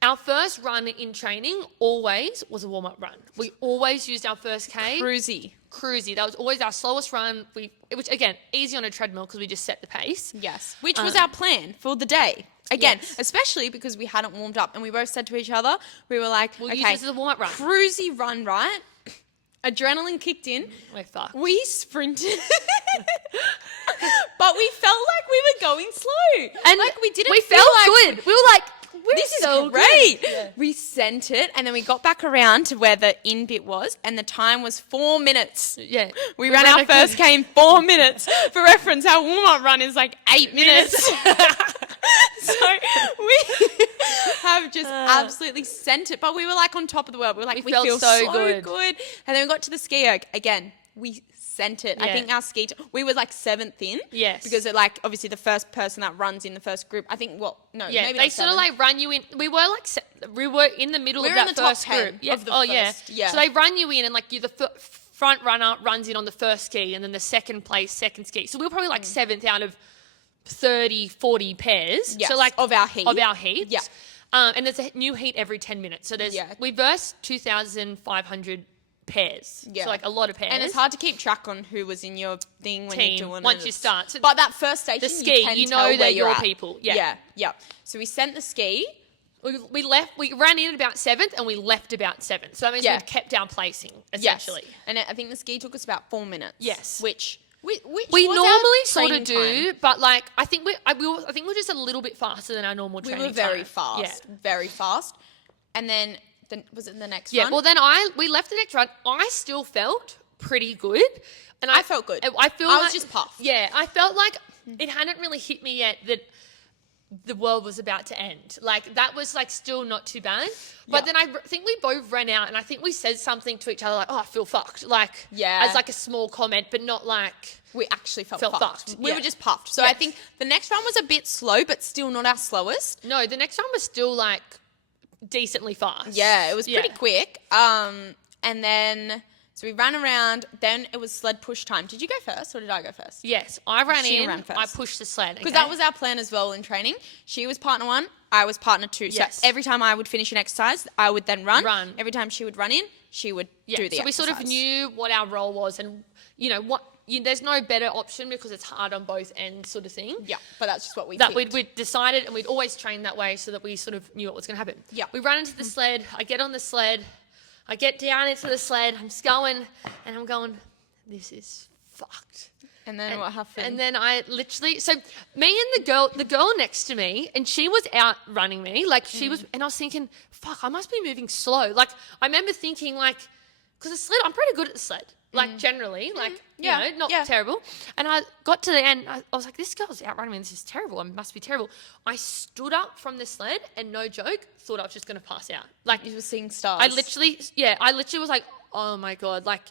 our first run in training always was a warm-up run. We always used our first K. Cruisy. That was always our slowest run. Which, again, easy on a treadmill because we just set the pace. Yes. Which was our plan for the day. Again, Yes. especially because we hadn't warmed up and we both said to each other, we were like, We'll okay, use this as a warm-up run. cruisy run, right? Adrenaline kicked in. We're fucked. We sprinted. But we felt like we were going slow. And like we didn't we feel felt like good. We were like, this is so great. good. Yeah. We sent it and then we got back around to where the in bit was and the time was 4 minutes. Yeah. We ran our first K in 4 minutes. For reference, our warm-up run is like 8 minutes. So we have just absolutely sent it. But we were like on top of the world. We were like, we felt feel so so good. good. And then we got to the ski erg. Again, we sent it. I Yeah. think our we were like 7th in. Yes. Because it like, obviously the first person that runs in the first group, I think, Yeah, maybe they not sort of 7th. like run you in. We were in the middle We of were in that the top first 10 group. Yeah. of the first, yeah. So they run you in, and like you, the front runner runs in on the first ski, and then the second ski. So we were probably like 7th out of 30, 40 pairs. Yes, So like of our heat. heats. Yeah. And there's a new heat every 10 minutes. So Yeah. we verse 2,500 pairs. Yeah. So like a lot of pairs. And it's hard to keep track on who was in your thing when Team, you're doing it. once you start. So but that first station, the ski, you can you tell know where they're you're your at. people. Yeah. Yeah. So we sent the ski. We ran in at about 7th and we left about 7th. So that means Yeah. we've kept our placing, essentially. Yes. And I think the ski took us about 4 minutes. Yes. Which We was normally our sort of training do, time. but like I think we're just a little bit faster than our normal We training were very time. fast. Very fast. And then, was it the next Yeah. run? Well, then we left the next run. I still felt pretty good, and I felt good. I feel I like, was just puffed. Yeah, I felt like it hadn't really hit me yet that the world was about to end. Like that was like still not too bad. But Yeah. then I think we both ran out, and I think we said something to each other like, "Oh, I feel fucked." Like Yeah. as like a small comment, but not like. We actually felt Felt fucked. fucked, We yeah. were just puffed. So Yes. I think the next run was a bit slow, but still not our slowest. No, the next one was still like decently fast. Yeah, it was pretty quick. And then, so we ran around. Then it was sled push time. Did you go first or did I go first? Yes, I ran She in. ran first. I pushed the sled Because that was our plan as well in training. She was partner 1, I was partner 2. Yes. So every time I would finish an exercise, I would then run. Run. Every time she would run in, she would do the So we sort of exercise. knew what our role was, and there's no better option because it's hard on both ends, sort of thing. Yeah, but that's just what we That picked. we'd decided, and we'd always trained that way, so that we sort of knew what was going to happen. Yeah. We run into the sled. I get on the sled. I get down into the sled. I'm just going, and I'm going. This is fucked. And then what happened? And then I literally, so me and the girl next to me, and she was out running me, like she was, and I was thinking, fuck, I must be moving slow. Like I remember thinking, like, because the sled, I'm pretty good at the sled, like generally, like Yeah, you know, not yeah. terrible. And I got to the end, I was like, this girl's outrunning me. This is terrible. It must be terrible. I stood up from the sled, and no joke, thought I was just gonna pass out. Like you were seeing stars. I literally was like, oh my god, like.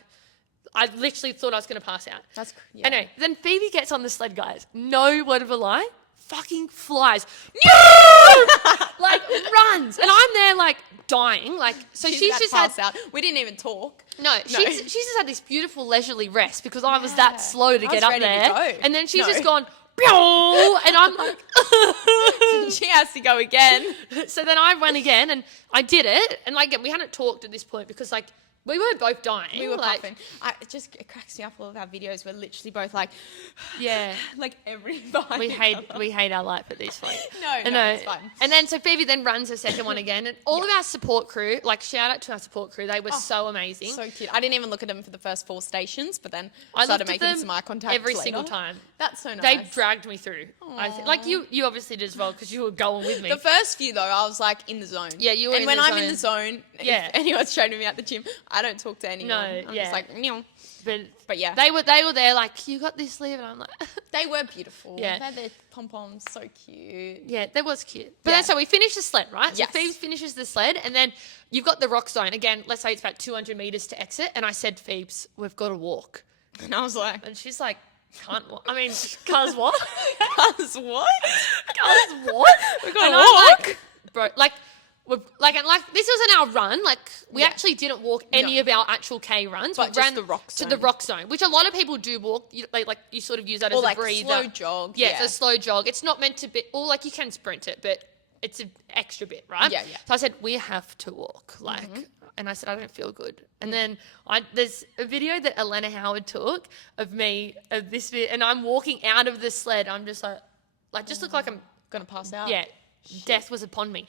I literally thought I was going to pass out. That's yeah. Anyway, then Phoebe gets on the sled, guys. No word of a lie. Fucking flies. No! Like, runs. And I'm there, like, dying. Like, so she's about to just had... pass out. We didn't even talk. No, she's just had this beautiful leisurely rest because I was that slow to I get was up ready to there. go. And then she's No. just gone... "Pew!" And I'm like... She has to go again. So then I ran again, and I did it. And, like, we hadn't talked at this point because, like, we were both dying. We were like, puffing. It cracks me up. All of our videos were literally both like, yeah. like every 5 We hate our life at this point. No, it's fine. And then so Phoebe then runs her second one again, and all of our support crew, like shout out to our support crew, they were so amazing. So cute. I didn't even look at them for the first 4 stations, but then I started looked at making them some eye contact every later. single time. That's so nice. They dragged me through. Like you obviously did as well because you were going with me. The first few though, I was like in the zone. Yeah, you were and in when the I'm zone. in the zone, Yeah. if anyone's training me at the gym, I don't talk to anyone. No, I'm yeah. just like, "Meow." But yeah. They were there like, you got this, Liv, and I'm like, They were beautiful. Yeah. They had their pom-poms, so cute. yeah, that was cute. But Yeah. then so we finished the sled, right? So Yes. Phoebe finishes the sled, and then you've got the rock zone. Again, let's say it's about 200 meters to exit, and I said, Phoebes, we've got to walk. And I was like, And she's like, can't walk. I mean, cuz what? "Cuz what? Cuz what? We got And to I'm walk." like, bro, this wasn't our run. Like, we actually didn't walk any of our actual K runs. But we just ran the rock to the zone. rock zone, which a lot of people do walk. You sort of use that Or as like a breather. slow jog. Yeah, it's a slow jog. It's not meant to be, or like you can sprint it, but it's an extra bit, right? Yeah, yeah. So I said, we have to walk. And I said, I don't feel good. And then there's a video that Elena Howard took of me, of this bit, and I'm walking out of the sled. I'm just like just look like I'm, Gonna pass out. yeah, death was upon me.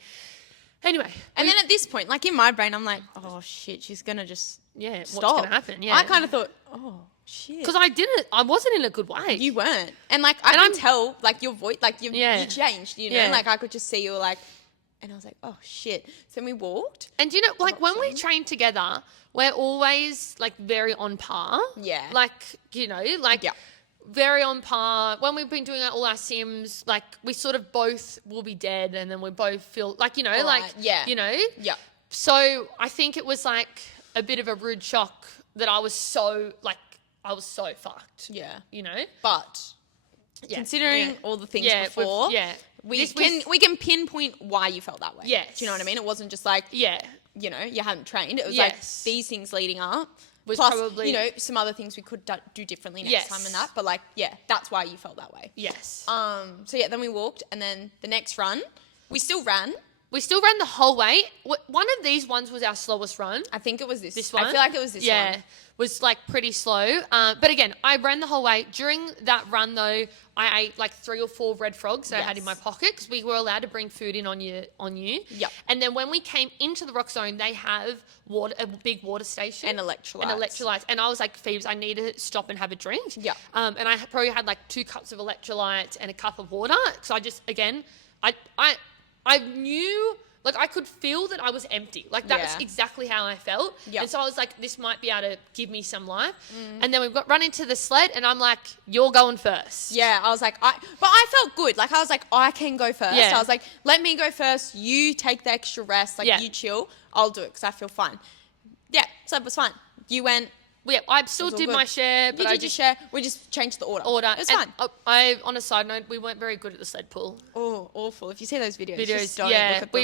Anyway. And then at this point, like in my brain, I'm like, oh shit, she's gonna just Yeah, stop. what's going to happen? Yeah. I kind of thought, oh shit. Because I wasn't in a good way. You weren't. And like I can tell, like your voice, like you changed, you know? Yeah. Like I could just see you were like, and I was like, oh shit. So then we walked. And you know, like when we train together, we're always like very on par. Yeah. Like, you know, like Yeah. very on par. When we've been doing all our sims, like we sort of both will be dead and then we both feel like, you know, All like, right, yeah. you know? Yeah. So I think it was like a bit of a rude shock that I was so fucked. Yeah. You know? But Yeah. considering Yeah. all the things Yeah, we've- before, yeah. we This can pinpoint why you felt that way. Yes. Do you know what I mean? It wasn't just like, Yeah. you know, you hadn't trained. It was Yes. like these things leading up. Was Plus, probably- you know, some other things we could do differently next Yes. time and that. But like, yeah, that's why you felt that way. Yes. So yeah, then we walked, and then the next run, we still ran. We still ran the whole way. One of these ones was our slowest run. I think it was this one. I feel like it was this yeah, one. was like pretty slow. But again, I ran the whole way. During that run though, I ate like 3 or 4 red frogs that I had in my pocket because we were allowed to bring food in on you. Yep. And then when we came into the rock zone, they have a big water station. And electrolytes. And I was like, Phoebes, I need to stop and have a drink. Yep. And I probably had like 2 cups of electrolytes and a cup of water. So I just, again, I knew... Like, I could feel that I was empty. Like, that was exactly how I felt. Yep. And so I was like, this might be able to give me some life. And then we've got run into the sled, and I'm like, you're going first. Yeah, I was like, but I felt good. Like, I was like, I can go first. Yeah. I was like, let me go first. You take the extra rest. Like, you chill. I'll do it because I feel fine. Yeah, so it was fine. You went. Yeah, I still all did good. my share, but You I did your just share. We just changed the order. It was And fine. on a side note, we weren't very good at the sled pull. Oh, awful. If you see those videos, just don't yeah, look at them.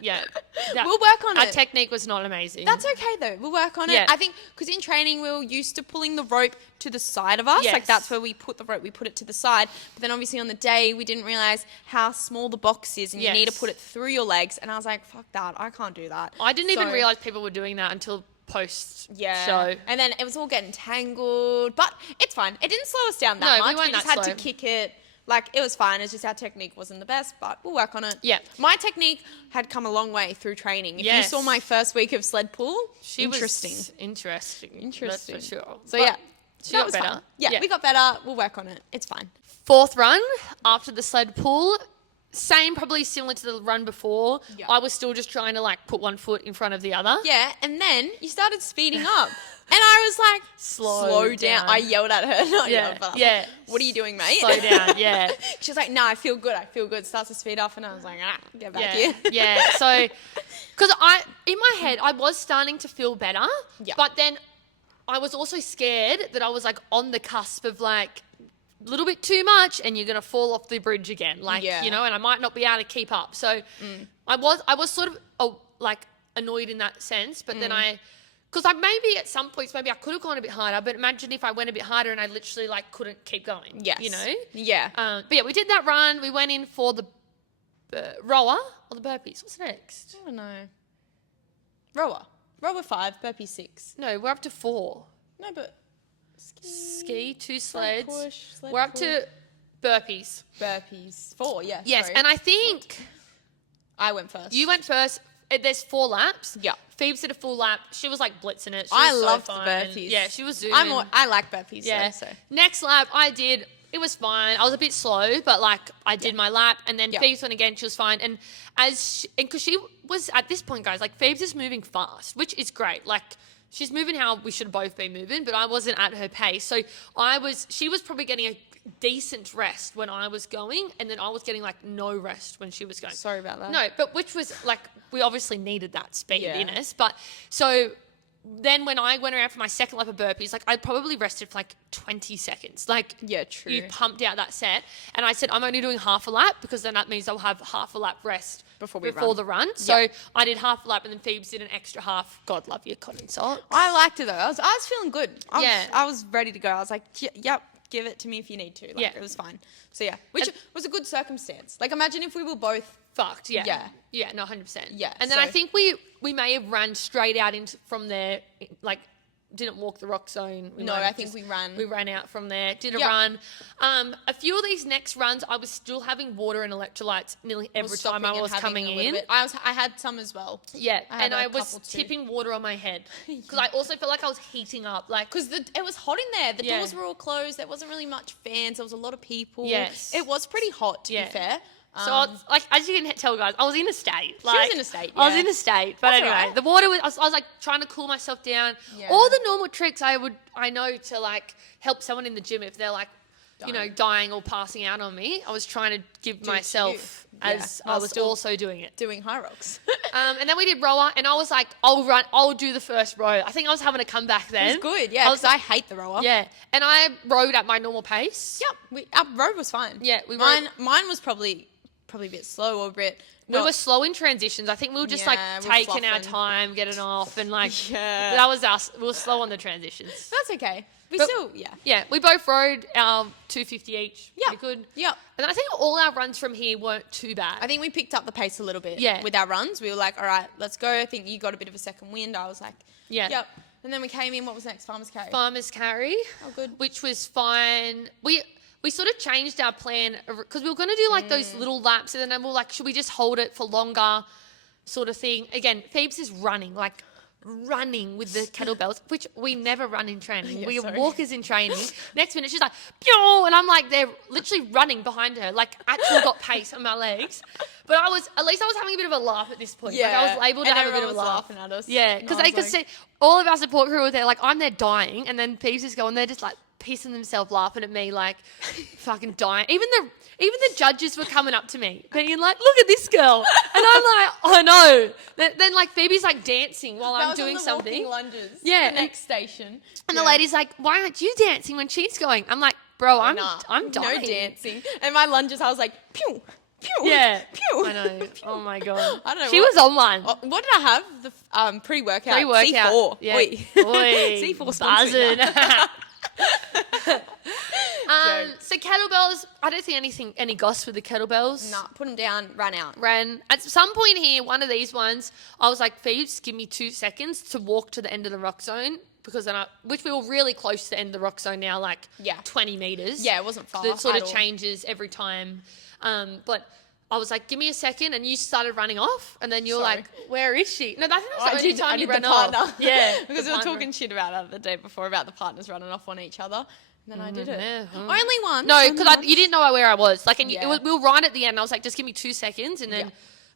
That- We'll work on our it. technique was not amazing. That's okay though. We'll work on Yeah. it. I think because in training we were used to pulling the rope to the side of us. Yes. Like that's where we put the rope. We put it to the side. But then obviously on the day we didn't realize how small the box is, and you need to Yes. put it through your legs. And I was like, fuck that. I can't do that. I didn't even So- realize people were doing that until post Yeah. show. And then it was all getting tangled. But it's fine. It didn't slow us down that No, much. we weren't just that had slow. to kick it. Like, it was fine. It's just our technique wasn't the best, but we'll work on it. Yeah. My technique had come a long way through training. If you Yes. saw my first week of sled pull, She interesting. was interesting. Interesting. That's for sure. So, But yeah. she That got was better. fine. Yeah, we got better. We'll work on it. It's fine. 4th run after the sled pull, same, probably similar to the run before. Yeah. I was still just trying to like put one foot in front of the other. Yeah, and then you started speeding up. And I was like, Slow down. down. I yelled at her. Not Yeah, yelled, but I was yeah. like, what are you doing, mate? Slow down, yeah. She was like, no, I feel good. I feel good. Starts to speed up. And I was like, get back Yeah, here. yeah. So, because in my head, I was starting to feel better. Yeah. But then I was also scared that I was like on the cusp of like a little bit too much and you're going to fall off the bridge again. Like, Yeah. you know, and I might not be able to keep up. So I was sort of like annoyed in that sense. But then because maybe at some points, maybe I could have gone a bit harder, but imagine if I went a bit harder and I literally like couldn't keep going. Yes. You know? Yeah. But yeah, we did that run. We went in for the rower or the burpees. What's next? I don't know. Rower 5, burpee 6. No, we're up to 4. No, but Ski, 2 sleds. push, sled We're up pull. to burpees. burpees 4. Yeah. Yes, sorry. and I think I went first. you went first. There's 4 laps. Yeah. Phoebes did a full lap. She was like blitzing it. She I was so loved the fun. burpees. Yeah, she was zooming. I like burpees. Yeah. So. Next lap, I did it was fine. I was a bit slow, but like I did my lap, and then Phoebes went again. She was fine, and because she was at this point, guys, like Phoebes is moving fast, which is great. Like she's moving how we should both be moving, but I wasn't at her pace, so she was probably getting a decent rest when I was going, and then I was getting like no rest when she was going. Sorry about that. No, but which was like we obviously needed that speed in us, but so. Then when I went around for my second lap of burpees, like I probably rested for like 20 seconds. Like true. You pumped out that set. And I said, I'm only doing half a lap because then that means I'll have half a lap rest before the run. So I did half a lap, and then Phoebes did an extra half. God love your cotton socks. I liked it though. I was feeling good. I was ready to go. I was like, yep, give it to me if you need to. Like, it was fine. So which was a good circumstance. Like imagine if we were both fucked. Yeah, no, 100%. Yeah, and then I think we may have run straight out from there, like didn't walk the rock zone. I think we ran. We ran out from there, did a run. A few of these next runs, I was still having water and electrolytes nearly every time I was coming in. I had some as well. Yeah, I was tipping water on my head because I also felt like I was heating up. Like because it was hot in there. The doors were all closed. There wasn't really much fans. There was a lot of people. Yes. It was pretty hot, to be fair. So, like, as you can tell, guys, I was in a state. Like, she was in a state, I was in a state. But that's anyway, right. The water I was like, trying to cool myself down. Yeah. All the normal tricks I know to, like, help someone in the gym if they're, like, dying or passing out on me. I was trying to give myself as I was also doing it. Doing Hyrox. And then we did rower, and I was like, I'll do the first row. I think I was having a comeback then. It was good, because I hate the rower. Yeah, and I rowed at my normal pace. Yep, our row was fine. Yeah, mine was probably a bit slow or a bit. We were slow in transitions. I think we were just taking our time, getting off, and that was us. We were slow on the transitions. That's okay. Yeah, we both rode our 250 each. Yeah. Pretty good. Yeah. And I think all our runs from here weren't too bad. I think we picked up the pace a little bit with our runs. We were like, all right, let's go. I think you got a bit of a second wind. I was like, yep. And then we came in. What was next? Farmer's Carry. Farmer's Carry. Oh, good. Which was fine. We sort of changed our plan because we were going to do like those little laps, and then we were like, should we just hold it for longer sort of thing? Again, Phoebes is running with the kettlebells, which we never run in training. We are walkers in training. Next minute, she's like, pew! And I'm like, they're literally running behind her, like actually got pace on my legs. But at least I was having a bit of a laugh at this point. Yeah. Like I was able to have a bit of a laugh. Laughing at us. Yeah, because they could see all of our support crew were there, like I'm there dying, and then Phoebes is going, they're just like pissing themselves laughing at me, like fucking dying. Even the judges were coming up to me being like, look at this girl, and I'm like, oh no. Then like Phoebe's like dancing while I'm doing something. Lunges. Yeah, the next station. And the lady's like, why aren't you dancing when she's going? I'm like, bro, I'm dying. No dancing. And my lunges, I was like, pew. Pew, yeah, pew. I know. Oh my god, I don't know. She was on one. What did I have? The pre-workout. C4. Yeah. Oi. C4 buzzing. So kettlebells, I don't see any goss with the kettlebells. Nah, put them down, ran out. At some point here, one of these ones, I was like, Phoebes, give me 2 seconds to walk to the end of the rock zone. Because then which we were really close to the end of the rock zone now, like 20 meters. Yeah, it wasn't far. It sort of changes every time. But I was like, give me a second, and you started running off, and then you're like, where is she? No, I think that's the only time you ran off. Yeah. Because we were talking shit about it the day before, about the partners running off on each other. And then I did it. Yeah. Only one. No, because you didn't know where I was. Like, and we were right at the end. I was like, just give me 2 seconds, and then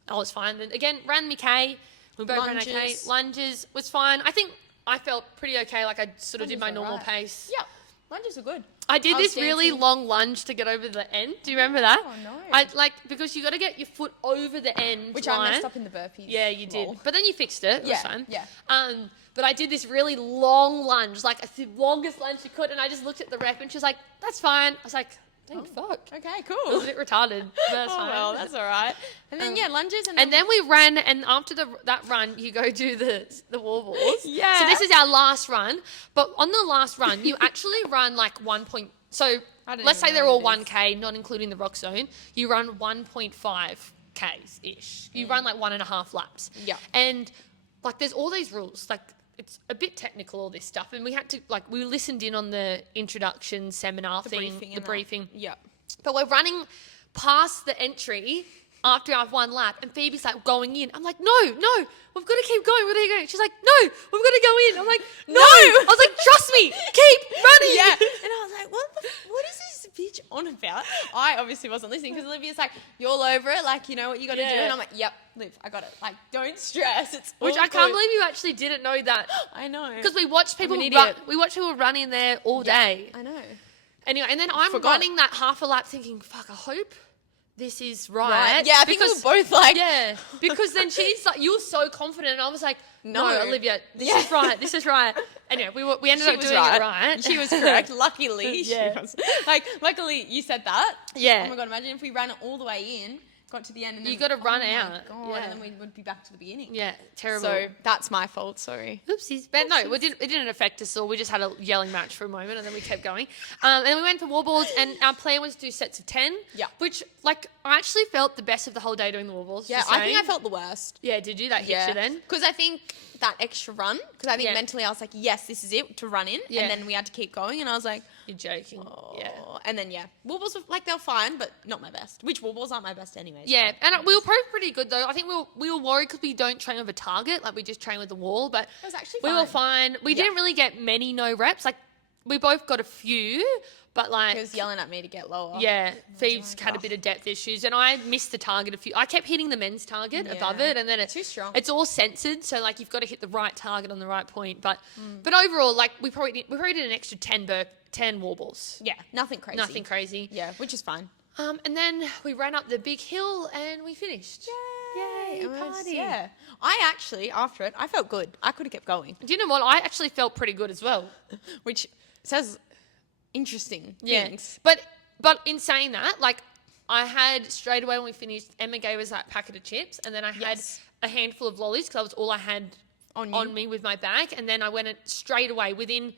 I was fine. Then again, ran K. We both ran okay. Lunges was fine. I think I felt pretty okay. Like I sort of did my normal pace. Yeah. Lunges are good. I did this really long lunge to get over the end. Do you remember that? Oh, no. Because you got to get your foot over the end. Which I messed up in the burpees. Yeah, you did. But then you fixed it. It was fine. Yeah. But I did this really long lunge, like the longest lunge you could, and I just looked at the rep, and she was like, that's fine. I was like, thank fuck. Okay, It cool. was a bit retarded. But that's fine. Well, that's all right. And then, lunges. And then we ran, and after that run, you go do the wall balls. Yeah. So this is our last run. But on the last run, you actually run like So let's say they're all 1K, not including the rock zone. You run 1.5 Ks-ish. You run like 1.5 laps. Yeah. And like there's all these rules. Like it's a bit technical, all this stuff. And we had to, we listened in on the introduction seminar the briefing. Yeah. But we're running past the entry after I've one lap, and Phoebe's like going in. I'm like, no, we've got to keep going. We're going to go. She's like, no, we've got to go in. I'm like, no. I was like, trust me, keep running. Yeah. And I was like, what is this bitch on about? I obviously wasn't listening because Olivia's like, you're all over it. Like, you know what you got to do. And I'm like, yep, Liv, I got it. Like, don't stress. It's all Which I can't believe you actually didn't know that. I know. Because we watched people run in there all day. I know. Anyway, and then I'm running that half a lap thinking, fuck, I hope this is right. Yeah, I think we were both like... Yeah, because then she's like, you were so confident, and I was like, no Olivia, this is right. Anyway, we ended up doing it right. She was correct. Luckily, she was. Like, luckily you said that. Yeah. Oh my God, imagine if we ran it all the way in, got to the end, and then... You got to run out. God, and then we would be back to the beginning. Yeah, terrible. So that's my fault, sorry. Oopsies. But no, it didn't affect us all. We just had a yelling match for a moment, and then we kept going. And then we went for wall balls, and our plan was to do sets of 10. Yeah. Which, like, I actually felt the best of the whole day doing the wall balls. Yeah, I think I felt the worst. Yeah, did you? That hit you then? Because I think that extra run, because I think mentally I was like, yes, this is it, to run in. Yeah. And then we had to keep going, and I was like... You're joking. Yeah. And then, wall balls were, like, they were fine, but not my best. Which wall balls aren't my best anyways. Yeah, and we were probably pretty good, though. I think we were worried because we don't train with a target. Like, we just train with the wall, but... It was actually fine. We were fine. We didn't really get many no reps. Like, we both got a few, but, like... He was yelling at me to get lower. Yeah, Phoebe's had a bit of depth issues, and I missed the target a few... I kept hitting the men's target above it, and then too strong. It's all censored, so, like, you've got to hit the right target on the right point. But overall, like, we probably did an extra 10 wall balls. Yeah, nothing crazy. Nothing crazy. Yeah, which is fine. And then we ran up the big hill, and we finished. Yay, party. Yeah. I actually, after it, I felt good. I could have kept going. Do you know what? I actually felt pretty good as well. Which says interesting things. But in saying that, like, I had straight away when we finished, Emma gave us that packet of chips, and then I had a handful of lollies because that was all I had on me with my bag. And then I went straight away within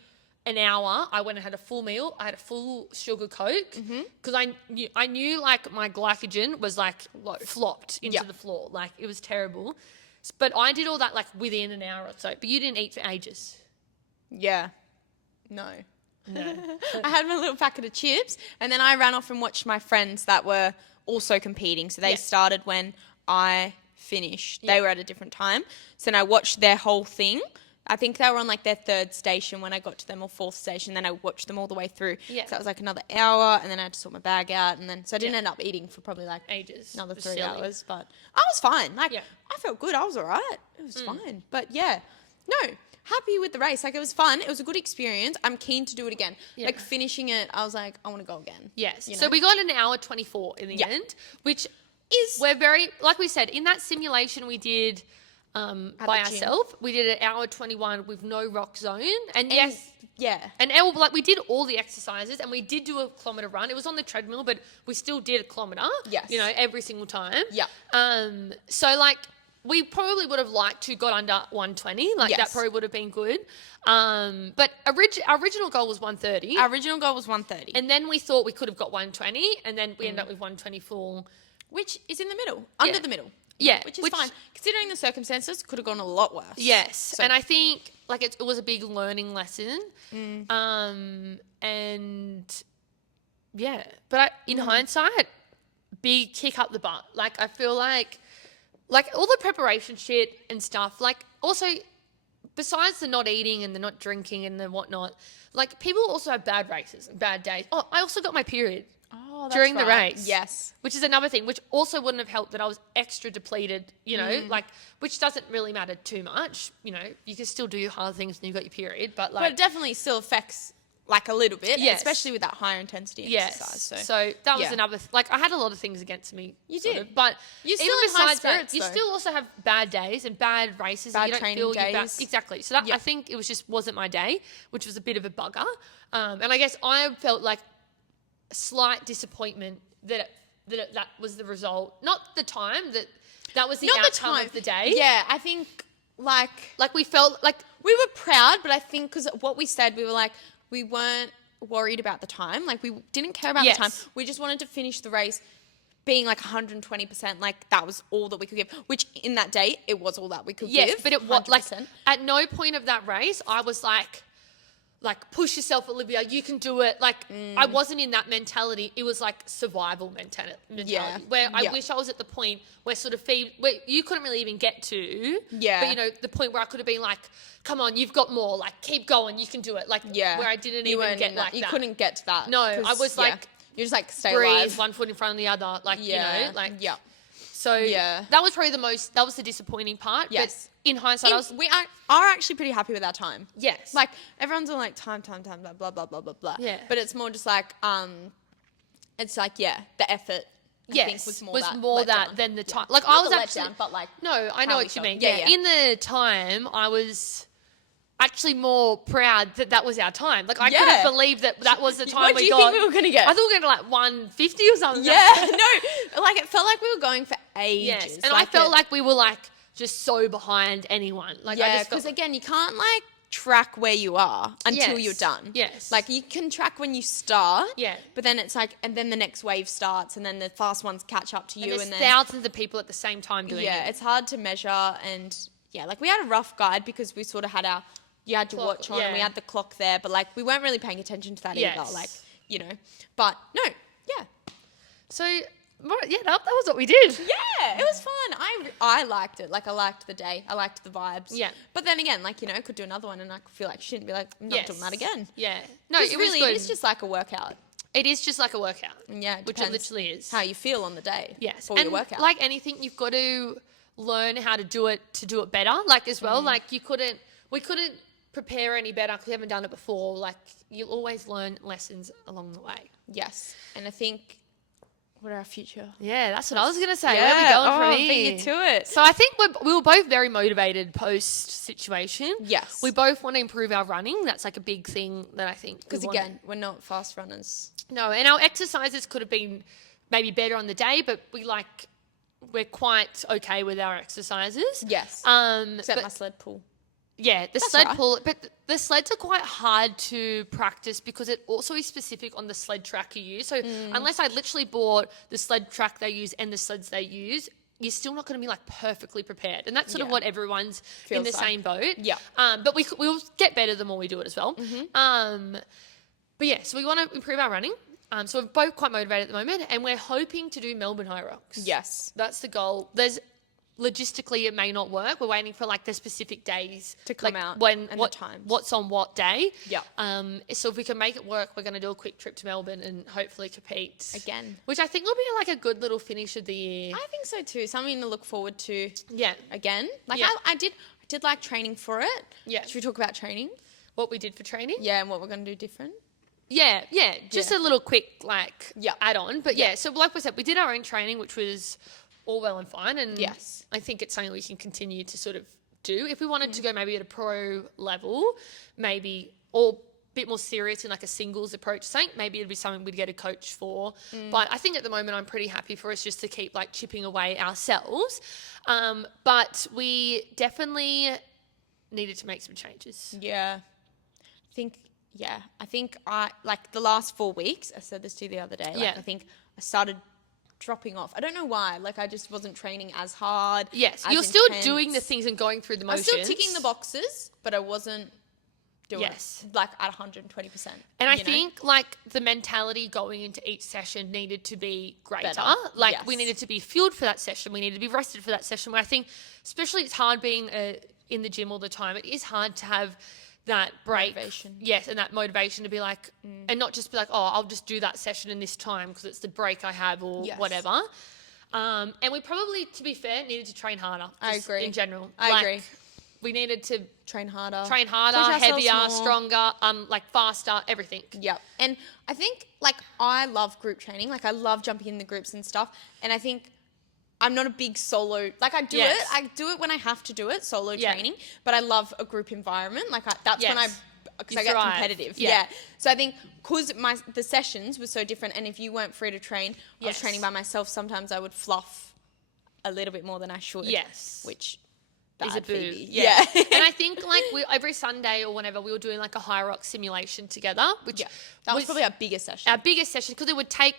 an hour. I went and had a full meal. I had a full sugar Coke because I knew like my glycogen was like flopped into the floor. Like, it was terrible. But I did all that like within an hour or so. But you didn't eat for ages. Yeah. No. I had my little packet of chips, and then I ran off and watched my friends that were also competing. So they started when I finished. They were at a different time. So then I watched their whole thing. I think they were on like their third station when I got to them, or fourth station. Then I watched them all the way through. Yeah. So that was like another hour, and then I had to sort my bag out, and then so I didn't end up eating for probably like ages, another 3 hours. But I was fine. Like I felt good. I was all right. It was fine. But happy with the race. Like, it was fun. It was a good experience. I'm keen to do it again. Yeah. Like, finishing it, I was like, I want to go again. Yes. You know? So we got an hour 24 in the end, which is... We're very... Like we said, in that simulation we did by ourselves, we did an hour 21 with no rock zone. And yes... Yeah. And like, we did all the exercises, and we did do a kilometre run. It was on the treadmill, but we still did a kilometre. Yes. You know, every single time. Yeah. So, like... We probably would have liked to got under 120. Like, that probably would have been good. But our original goal was 130. Our original goal was 130. And then we thought we could have got 120. And then we ended up with 124. Which is in the middle. Under the middle. Yeah. Which is fine. Considering the circumstances, could have gone a lot worse. Yes. So. And I think, like, it was a big learning lesson. And, yeah. But in hindsight, big kick up the butt. Like, I feel like all the preparation shit and stuff, like, also, besides the not eating and the not drinking and the whatnot, like, people also have bad races and bad days. Oh, I also got my period during the race. Yes. Which is another thing, which also wouldn't have helped that I was extra depleted, you know, like, which doesn't really matter too much. You know, you can still do hard things when you've got your period, but, like... But it definitely still affects... Like, a little bit, especially with that higher intensity exercise. So that was another... Like, I had a lot of things against me. You did. But you still even have high besides spirits, that, you still also have bad days and bad races. Bad and you don't training feel days. Exactly. So that, I think it was just wasn't my day, which was a bit of a bugger. And I guess I felt like a slight disappointment that was the result. Not the time, that was the outcome of the day. Yeah, I think, like we felt like... We were proud, but I think because what we said, we were like, we weren't worried about the time. Like, we didn't care about the time. We just wanted to finish the race being like 120%. Like, that was all that we could give, which in that day, it was all that we could give. Yes, but it was like, at no point of that race, I was like, like push yourself, Olivia, you can do it. Like I wasn't in that mentality. It was like survival mentality where I wish I was at the point where sort of where you couldn't really even get to. Yeah. But, you know, the point where I could have been like, come on, you've got more. Like, keep going. You can do it. Like, where I didn't even get like that. You couldn't get to that. No, I was like, you're just like, stay breathe, alive. one foot in front of the other. Like, you know, like. Yeah. So that was probably that was the disappointing part. Yes. But in hindsight, we are actually pretty happy with our time. Yes. Like, everyone's all like, time, blah, blah, blah, blah, blah. Yeah. But it's more just like, it's like, the effort, I think, was more that than the time. Like, Not I was the actually. letdown, but like. No, I know what you mean. Yeah. In the time, I was actually more proud that was our time. Like, I couldn't believe that was the time What do you think we were going to get? I thought we were going to like 150 or something. Yeah. No. Like, it felt like we were going for ages. Yes. And I felt like we were like just so behind anyone. Like, because again, you can't like track where you are until you're done. Yes. Like, you can track when you start. Yeah. But then it's like, and then the next wave starts, and then the fast ones catch up to you, and then thousands of people at the same time doing it. Yeah, it's hard to measure, and like we had a rough guide because we sort of had you had your watch on, and we had the clock there, but like we weren't really paying attention to that either. Like, you know, but no, So that was what we did. Yeah, it was fun. I liked it. Like, I liked the day. I liked the vibes. Yeah. But then again, like, you know, I could do another one and I could feel like shit and be like, I'm not doing that again. Yeah. No, It it really was good. is just like a workout. It is just like a workout. Yeah, it which it depends literally is. how you feel on the day. Yes. For and your workout. like anything, you've got to learn how to do it better. Like, as well, like we couldn't prepare any better because we haven't done it before. Like, you'll always learn lessons along the way. Yes. And I think, what are our future? Yeah, that's what I was going to say. Where are we going from here? Beat you to it. So I think we were both very motivated post-situation. Yes. We both want to improve our running. That's like a big thing that I think. Because again, we're not fast runners. No, and our exercises could have been maybe better on the day, but we're quite okay with our exercises. Yes. Except my sled pull. Yeah, the sled pull, but the sleds are quite hard to practice because it also is specific on the sled track you use. So unless I literally bought the sled track they use and the sleds they use, you're still not going to be like perfectly prepared. And that's sort of what everyone's in the same boat. Yeah. But we'll get better the more we do it as well. But yeah, so we want to improve our running. So we're both quite motivated at the moment, and we're hoping to do Melbourne Hyrox. Yes. That's the goal. Logistically, it may not work. We're waiting for like the specific days to come out the times. What's on what day. Yeah. So if we can make it work, we're going to do a quick trip to Melbourne and hopefully compete again, which I think will be like a good little finish of the year. I think so too. Something to look forward to. Yeah. Again, like I did like training for it. Yeah. Should we talk about training? What we did for training? Yeah, and what we're going to do different. Yeah. Just a little quick add on. But so like we said, we did our own training, which was all well and fine, and I think it's something we can continue to sort of do. If we wanted to go maybe at a pro level, maybe, or a bit more serious in like a singles approach, something, maybe it'd be something we'd get a coach for. But I think at the moment I'm pretty happy for us just to keep like chipping away ourselves. But we definitely needed to make some changes. Yeah. I think I like the last 4 weeks, I said this to you the other day, I think I started dropping off. I don't know why. Like, I just wasn't training as hard. Yes, as you're still intense. doing the things and going through the motions. I was still ticking the boxes, but I wasn't doing like at 120%. And I think like the mentality going into each session needed to be greater. Better. Like we needed to be fueled for that session. We needed to be rested for that session. Where I think, especially it's hard being in the gym all the time. It is hard to have that break. Motivation. Yes, and that motivation to be like, and not just be like, oh, I'll just do that session in this time because it's the break I have or whatever. And we probably, to be fair, needed to train harder. I agree. In general. I agree. We needed to train harder, heavier, stronger, like faster, everything. Yeah. And I think like I love group training. Like I love jumping in the groups and stuff. And I think I'm not a big solo, like I do it. I do it when I have to do it, solo training. But I love a group environment. Like that's when because I get competitive. Yeah. So I think because the sessions were so different, and if you weren't free to train, I was training by myself. Sometimes I would fluff a little bit more than I should. Yes. Which is a boo. Yeah. And I think like every Sunday or whenever we were doing like a Hyrox simulation together, which that was probably our biggest session. Our biggest session, because it would take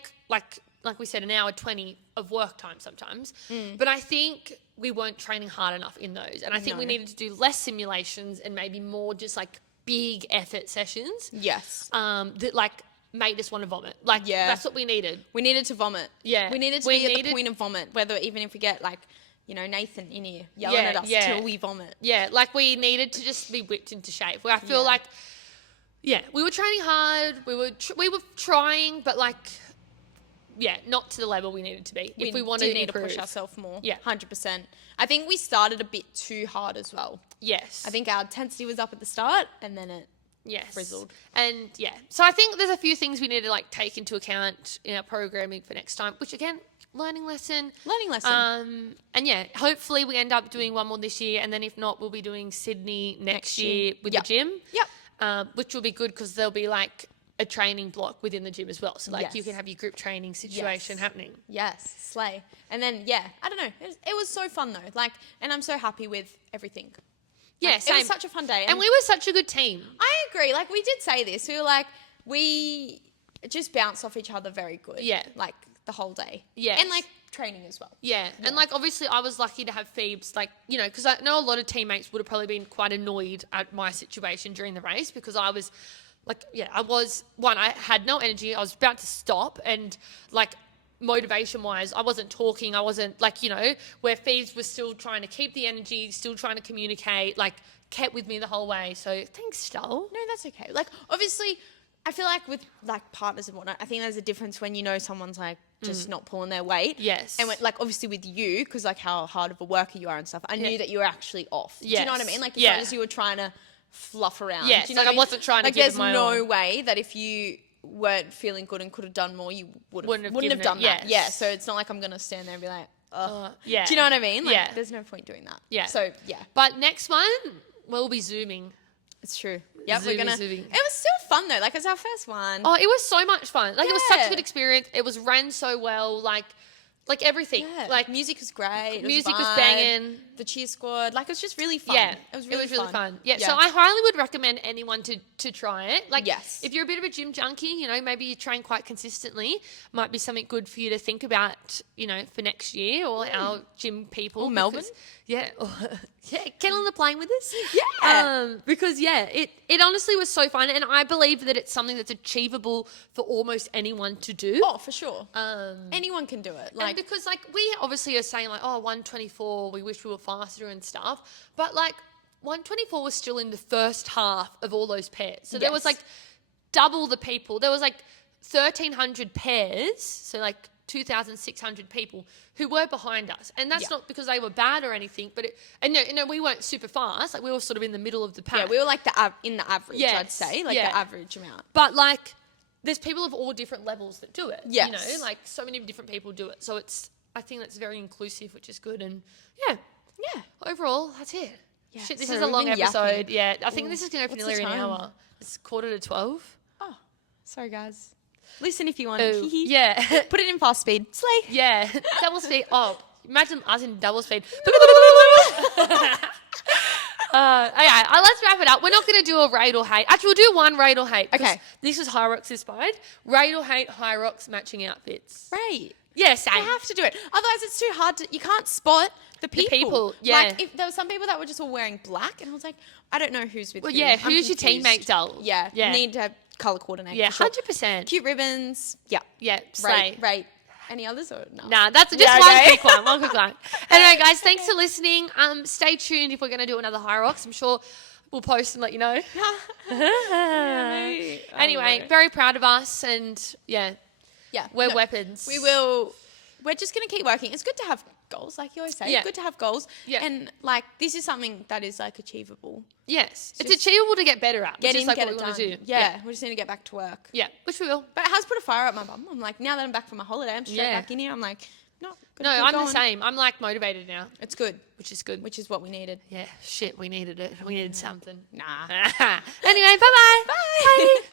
like we said, an hour 20 of work time sometimes. But I think we weren't training hard enough in those. And I think we needed to do less simulations and maybe more just like big effort sessions. Yes. That like made us want to vomit. Like that's what we needed. We needed to vomit. Yeah. We needed to be at the point of vomit, whether even if we get like, you know, Nathan in here yelling at us till we vomit. Yeah, like we needed to just be whipped into shape. Where I feel like, we were training hard. We were trying, but like, not to the level we needed to be. If we wanted to need improve. to push ourselves more. Yeah. 100%. I think we started a bit too hard as well. Yes. I think our intensity was up at the start and then it frizzled. And so I think there's a few things we need to like take into account in our programming for next time, which again, learning lesson. And hopefully we end up doing one more this year, and then if not, we'll be doing Sydney next year with the gym. Which will be good because there'll be like a training block within the gym as well. So like you can have your group training situation happening. Yes, slay. And then I don't know. It was so fun though. Like, and I'm so happy with everything. Yeah, It was such a fun day. And we were such a good team. I agree. Like, we did say this. We were like, we just bounced off each other very good. Yeah. Like, the whole day. Yeah. And, like, training as well. Yeah. And, like, obviously I was lucky to have Phoebes, like, you know, because I know a lot of teammates would have probably been quite annoyed at my situation during the race because I was, like, I had no energy. I was about to stop and, like, motivation-wise, I wasn't talking. I wasn't, like, you know, where Phoebes was still trying to keep the energy, still trying to communicate, like, kept with me the whole way. So thanks, Stoll. No, that's okay. Like, obviously, I feel like with, like, partners and whatnot, I think there's a difference when you know someone's, like, just not pulling their weight. Yes. And, when, like, obviously with you, because, like, how hard of a worker you are and stuff, I knew that you were actually off. Yes. Do you know what I mean? Like, it's not as you were trying to fluff around. Yes, Do you know like what I wasn't trying to like, give there's it my no all. way that if you weren't feeling good and could have done more, you wouldn't have given done it, that. yes. Yeah, so it's not like I'm going to stand there and be like, ugh. Yeah. Do you know what I mean? Like, Yeah. there's no point doing that. Yeah. So, yeah. But next one, we'll be Zooming. It's true. Yep, Zooming. It was still fun though. Like, it was our first one. Oh, it was so much fun. Like, it was such a Yeah. good experience. It was ran so well. Like everything. Yeah. Like, music was great. music was vibe. banging. The cheer squad. Like, it was just really fun. Yeah, It was really fun. Yeah, so I highly would recommend anyone to try it. Like, Yes. if you're a bit of a gym junkie, you know, maybe you train quite consistently, might be something good for you to think about, you know, for next year or our gym people. Or Melbourne. Yeah, get on the plane with us. Yeah. Because it honestly was so fun, and I believe that it's something that's achievable for almost anyone to do. Oh, for sure. Anyone can do it. And Like, because like we obviously are saying like, oh, 124, we wish we were faster and stuff, but like 124 was still in the first half of all those pairs. So there was Yes. like double the people. There was like 1,300 pairs, so like 2,600 people who were behind us. And that's not because they were bad or anything, but we weren't super fast. Like, we were sort of in the middle of the pack. yeah, we were like in the average, Yes. I'd say. Like, the average amount. But like, there's people of all different levels that do it. Yes. You know, like so many different people do it. So I think that's very inclusive, which is good. And yeah, overall, that's it. Yeah. Shit, this So is a we've long been episode. yapping. Yeah, I think this is going to open What's nearly the an time? hour. It's 11:45. Oh, sorry, guys. Listen if you want. Oh, yeah. Put it in fast speed. Slay. Yeah, double speed. Oh, imagine us in double speed. Okay, let's wrap it up. We're not going to do a rate or hate. Actually, we'll do one rate or hate. Okay. This is Hyrox inspired. Rate or hate Hyrox matching outfits. Right. Yeah, same. I have to do it. Otherwise, it's too hard to. You can't spot the people. yeah. Like, if there were some people that were just all wearing black, and I was like, I don't know who's with Well, who. yeah, I'm who's your confused. teammate, Dull? Yeah. Yeah. Need to have colour coordinate. Yeah, for sure. 100%. Cute ribbons. Yeah. Yeah, slay. Right. Any others or no? Nah, that's just Yeah, one okay. quick one. One quick one. Anyway, guys, thanks for listening. Stay tuned if we're going to do another Hyrox. I'm sure we'll post and let you know. Anyway, very proud of us, and yeah, we're weapons. We will. We're just going to keep working. It's good to have goals, like you always say. Yeah. It's good to have goals. Yeah. And, like, this is something that is, like, achievable. Yes, it's just achievable to get better at. Get which in, is like get what it we done. want to do. Yeah, we just need to get back to work. Yeah, which we will. But it has put a fire up my bum. I'm like, now that I'm back from my holiday, I'm straight Yeah. back in here. I'm like, no, No, I'm the same. I'm like motivated now, It's good, which is good. which is what we needed. Yeah, shit, we needed it. We needed something. Nah. Anyway, bye-bye. Bye.